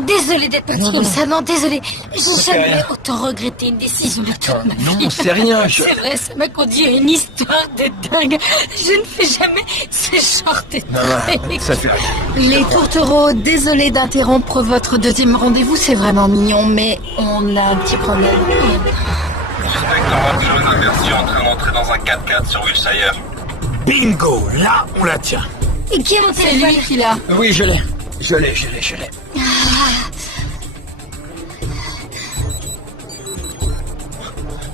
Désolée d'être partie comme ça. Non, désolée. J'ai jamais autant regretté une décision de toute ma vie. Non, c'est rien. C'est vrai, ça m'a conduit à une histoire de dingue. Je ne fais jamais ce genre de trucs. Ça fait rien. Les tourtereaux, désolé d'interrompre votre deuxième rendez-vous, c'est vraiment mignon, mais on a un petit problème. Inspecteur Watson est aperçu en train d'entrer dans un 4x4 sur Wilshire. Bingo, là, on la tient. Et qui est mon C'est téléphone? lui qui l'a. Oui, je l'ai.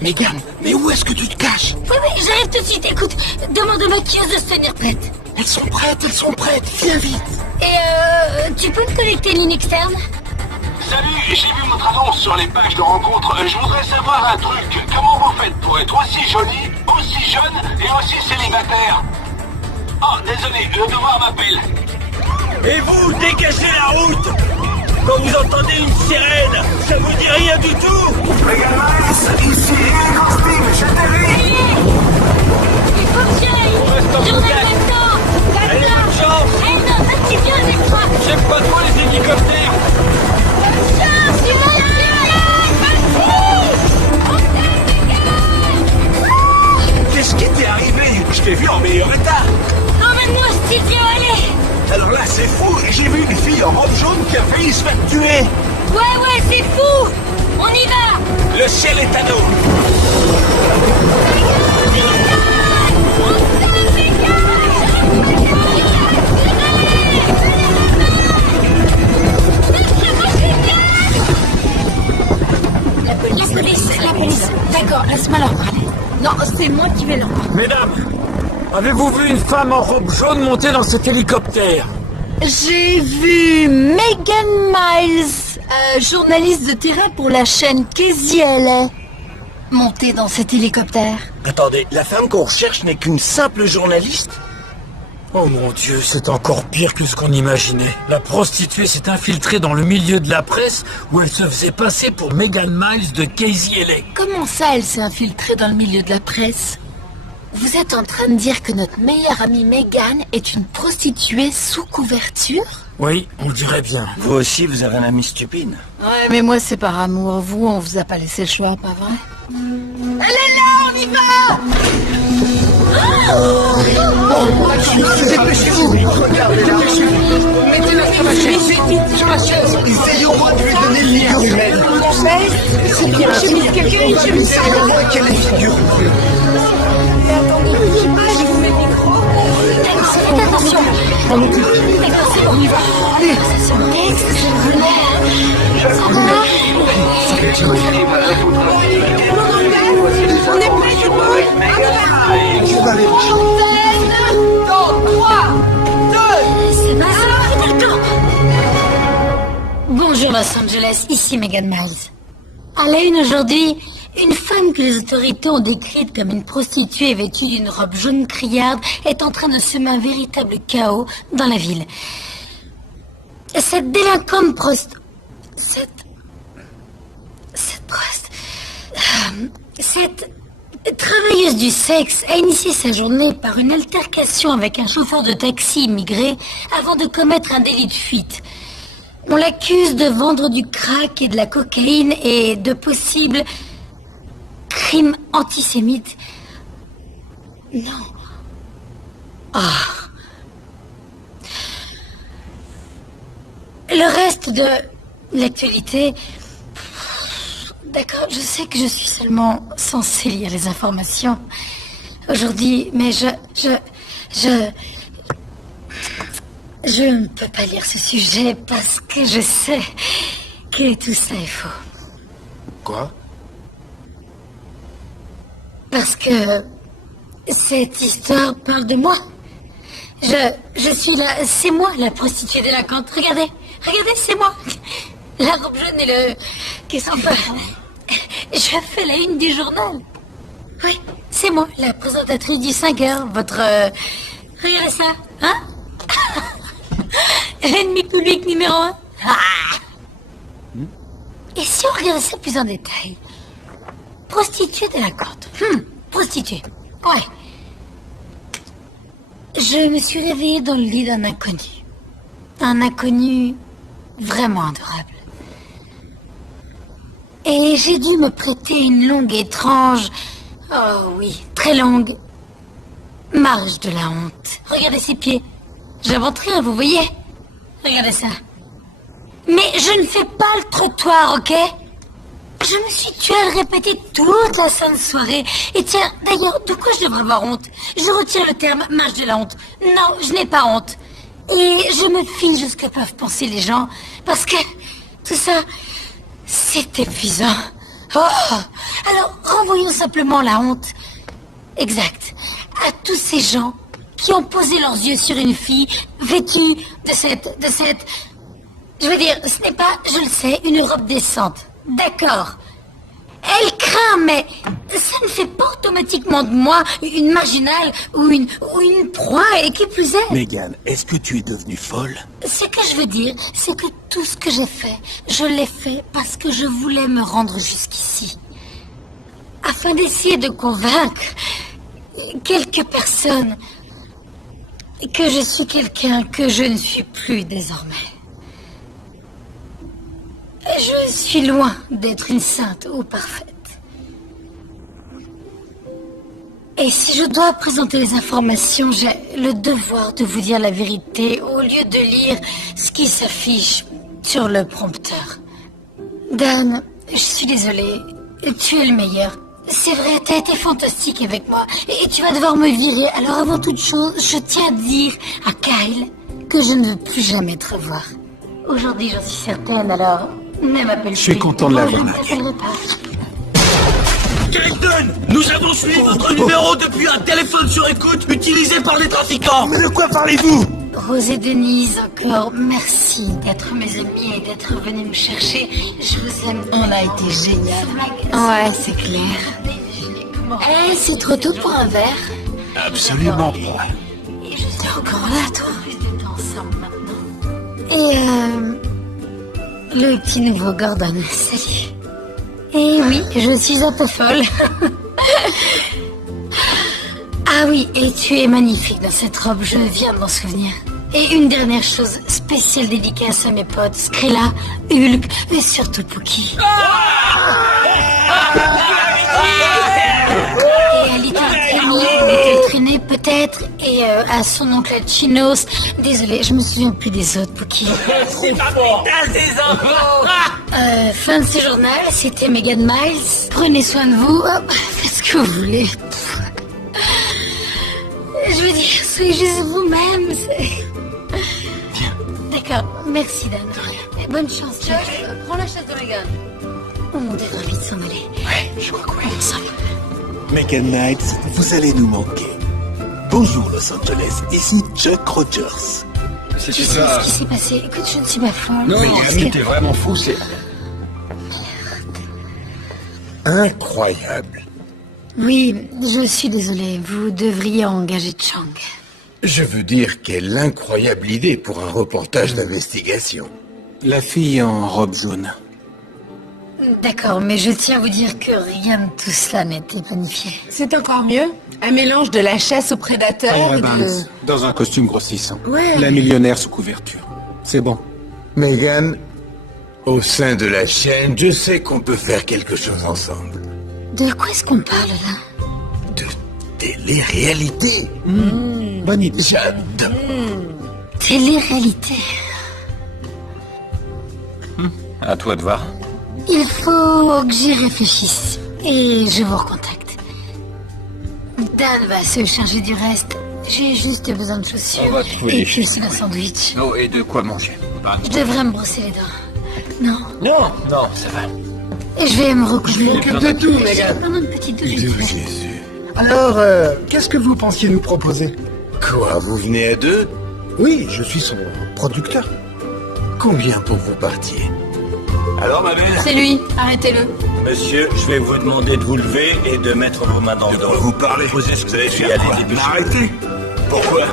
Megan, mais où est-ce que tu te caches? Oui, j'arrive tout de suite. Écoute, demande aux maquilleuses de se tenir prêtes. Elles sont prêtes. Viens vite. Et tu peux me connecter une ligne externe? Salut, j'ai vu votre annonce sur les pages de rencontres. Je voudrais savoir un truc. Comment vous faites pour être aussi joli, aussi jeune et aussi célibataire? Oh, désolé, le devoir m'appelle. Et vous, dégagez la route. Quand vous entendez une sirène, ça vous dit rien du tout? Ici, Ghosting, j'atterris. Il faut que j'aille. Je reviens maintenant. Allez, bonne chance. Eh non, vas-y, viens avec moi. J'aime pas trop les hélicoptères. Bonne chance, tu vas Qu'est-ce qui t'est arrivé? Je t'ai vu en meilleur état. emmène-moi, Stilvio, allez. Alors là, c'est fou. J'ai vu une fille en robe jaune qui a failli se faire tuer. Ouais, c'est fou. On y va. Le ciel est à nous. La police. D'accord, laisse-moi leur parler. Non, c'est moi qui vais leur parler. Mesdames, avez-vous vu une femme en robe jaune monter dans cet hélicoptère? J'ai vu Megan Miles, journaliste de terrain pour la chaîne KZLA, monter dans cet hélicoptère. Attendez, la femme qu'on recherche n'est qu'une simple journaliste? Oh mon Dieu, c'est encore pire que ce qu'on imaginait. La prostituée s'est infiltrée dans le milieu de la presse où elle se faisait passer pour Megan Miles de KZLA. Comment ça, elle s'est infiltrée dans le milieu de la presse? Vous êtes en train de dire que notre meilleure amie Megan est une prostituée sous couverture? Oui, on le dirait bien. Vous aussi, vous avez un ami stupide. Ouais, mais moi c'est par amour. Vous, on vous a pas laissé le choix, pas vrai? Elle est là, on y va! Dépêchez-vous. Regardez-la. Mettez-la sur la chaise. Vite, sur la chaise. Essayons de lui donner une figure humaine. C'est bien, j'ai mis quelqu'un, j'ai mis ça. On voit qu'elle est figure. Mais attendez, je vous mets le micro. Faites attention. Je m'en occupe. D'accord, c'est bon. On y va. Allez. C'est son texte, c'est vrai. Ça va. On est prêts, du coup. On va aller. Dans 3, 2, C'est pas ça. D'accord. Bonjour Los Angeles, ici Megan Miles. À la une aujourd'hui, une femme que les autorités ont décrite comme une prostituée vêtue d'une robe jaune criarde est en train de semer un véritable chaos dans la ville. Cette délinquante cette travailleuse du sexe a initié sa journée par une altercation avec un chauffeur de taxi immigré avant de commettre un délit de fuite. On l'accuse de vendre du crack et de la cocaïne et de possibles crimes antisémites. Non. Ah. Le reste de l'actualité... D'accord, je sais que je suis seulement censée lire les informations aujourd'hui, mais je ne peux pas lire ce sujet parce que je sais que tout ça est faux. Quoi? Parce que cette histoire parle de moi. Je suis là, c'est moi la prostituée délinquante. Regardez, c'est moi. La robe jaune et le... Qu'est-ce qu'on fait? Je fais la une du journal. Oui, c'est moi, la présentatrice du 5 heures. Votre... Regardez ça, hein? L'ennemi public numéro 1. Et si on regardait ça plus en détail? Prostituée délinquante. Prostituée. Ouais. Je me suis réveillée dans le lit d'un inconnu. Un inconnu vraiment adorable. Et j'ai dû me prêter une longue et étrange, oh oui, très longue, marche de la honte. Regardez ses pieds. J'invente rien, vous voyez? Regardez ça. Mais je ne fais pas le trottoir, ok? Je me suis tuée à le répéter toute la sainte soirée. Et tiens, d'ailleurs, de quoi je devrais avoir honte? Je retire le terme marche de la honte. Non, je n'ai pas honte. Et je me fie de ce que peuvent penser les gens. Parce que tout ça, c'est épuisant. Oh, alors, renvoyons simplement la honte. Exact. À tous ces gens qui ont posé leurs yeux sur une fille vêtue de cette... Je veux dire, ce n'est pas, je le sais, une robe décente. D'accord. Elle craint, mais ça ne fait pas automatiquement de moi une marginale ou une proie, et qui plus est. Megan, est-ce que tu es devenue folle? Ce que je veux dire, c'est que tout ce que j'ai fait, je l'ai fait parce que je voulais me rendre jusqu'ici. Afin d'essayer de convaincre quelques personnes que je suis quelqu'un que je ne suis plus désormais. Je suis loin d'être une sainte ou parfaite. Et si je dois présenter les informations, j'ai le devoir de vous dire la vérité au lieu de lire ce qui s'affiche sur le prompteur. Dan, je suis désolée, tu es le meilleur. C'est vrai, t'as été fantastique avec moi et tu vas devoir me virer. Alors avant toute chose, je tiens à dire à Kyle que je ne veux plus jamais te revoir. Aujourd'hui, j'en suis certaine, alors... Ne m'appelle plus. Je suis content de l'avoir. Kyle, nous avons suivi votre numéro depuis un téléphone sur écoute utilisé par les trafiquants. Mais de quoi parlez-vous? Rose et Denise, encore merci d'être mes amis et d'être venus me chercher. Je vous aime. On a été génial. Ouais, c'est clair. Eh, c'est trop tôt pour un verre. Absolument pas. T'es encore là, toi? Et le petit nouveau Gordon, salut. Et oui, je suis un peu folle. Ah oui, et tu es magnifique dans cette robe, je viens de m'en souvenir. Et une dernière chose, spéciale dédicace à mes potes, Skrilla, Hulk, et surtout Pookie. Et à Little Traîné peut-être, et à son oncle Chinos. Désolé, je me souviens plus des autres, Pookie. C'est pas bon. T'as des infos. Fin de ce journal, c'était Megan Miles. Prenez soin de vous, faites ce que vous voulez. Je veux dire, soyez juste vous-même. D'accord, merci Dan. Bonne chance, Josh. Prends la chaise de Megan. On devrait vite s'en aller. Ouais, je crois que oui. Ensemble. Megan Knight, vous allez nous manquer. Bonjour Los Angeles, ici Chuck Rogers. C'est ça. Ce qui s'est passé. Écoute, je ne suis pas folle. Non, Miami, t'es vraiment fou, c'est... Incroyable. Oui, je suis désolée. Vous devriez engager Chang. Je veux dire, quelle incroyable idée pour un reportage d'investigation. La fille en robe jaune. D'accord, mais je tiens à vous dire que rien de tout cela n'était planifié. C'est encore mieux. Un mélange de la chasse aux prédateurs et de... Dans un costume grossissant. Ouais. La millionnaire sous couverture. C'est bon. Megan, au sein de la chaîne, je sais qu'on peut faire quelque chose ensemble. De quoi est-ce qu'on parle là? De télé-réalité. Bonne idée. J'adore. Télé-réalité. À toi de voir. Il faut que j'y réfléchisse. Et je vous recontacte. Dan va se charger du reste. J'ai juste besoin de chaussures. On va trouver et les puis chaussures. un sandwich. Oh, et de quoi manger. Je devrais me brosser les dents. Non. Non, ça va. Et je vais me recouvrir. M'occupe de tout, Megan. Pendant une petite douche. Alors, qu'est-ce que vous pensiez nous proposer? Quoi, vous venez à deux? Oui, je suis son producteur. Combien pour vous partiez? Alors, ma belle? C'est lui, arrêtez-le. Monsieur, je vais vous demander de vous lever et de mettre vos mains dans le dos. Vous parlez? Posez ce que vous allez faire. Arrêtez. Pourquoi?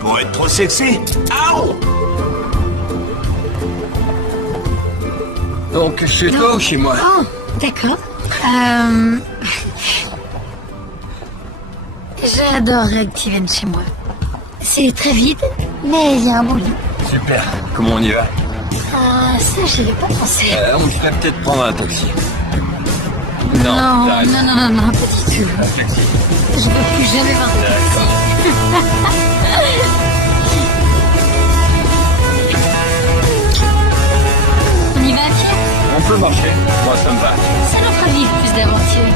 Pour être trop sexy? Au! Donc, chez toi ou chez moi? Oh, d'accord. J'adorerais que tu viennes chez moi. C'est très vide, mais il y a un bon lit. Super. Comment on y va? Ah, ça, j'y avais pas pensé. On devrait peut-être prendre un taxi. Non, t'as raison. non, pas du tout. Un taxi. Je veux plus jamais voir de taxi. On y va à pied? On peut marcher. Moi, ça me va. Ça nous fera vivre plus d'aventures.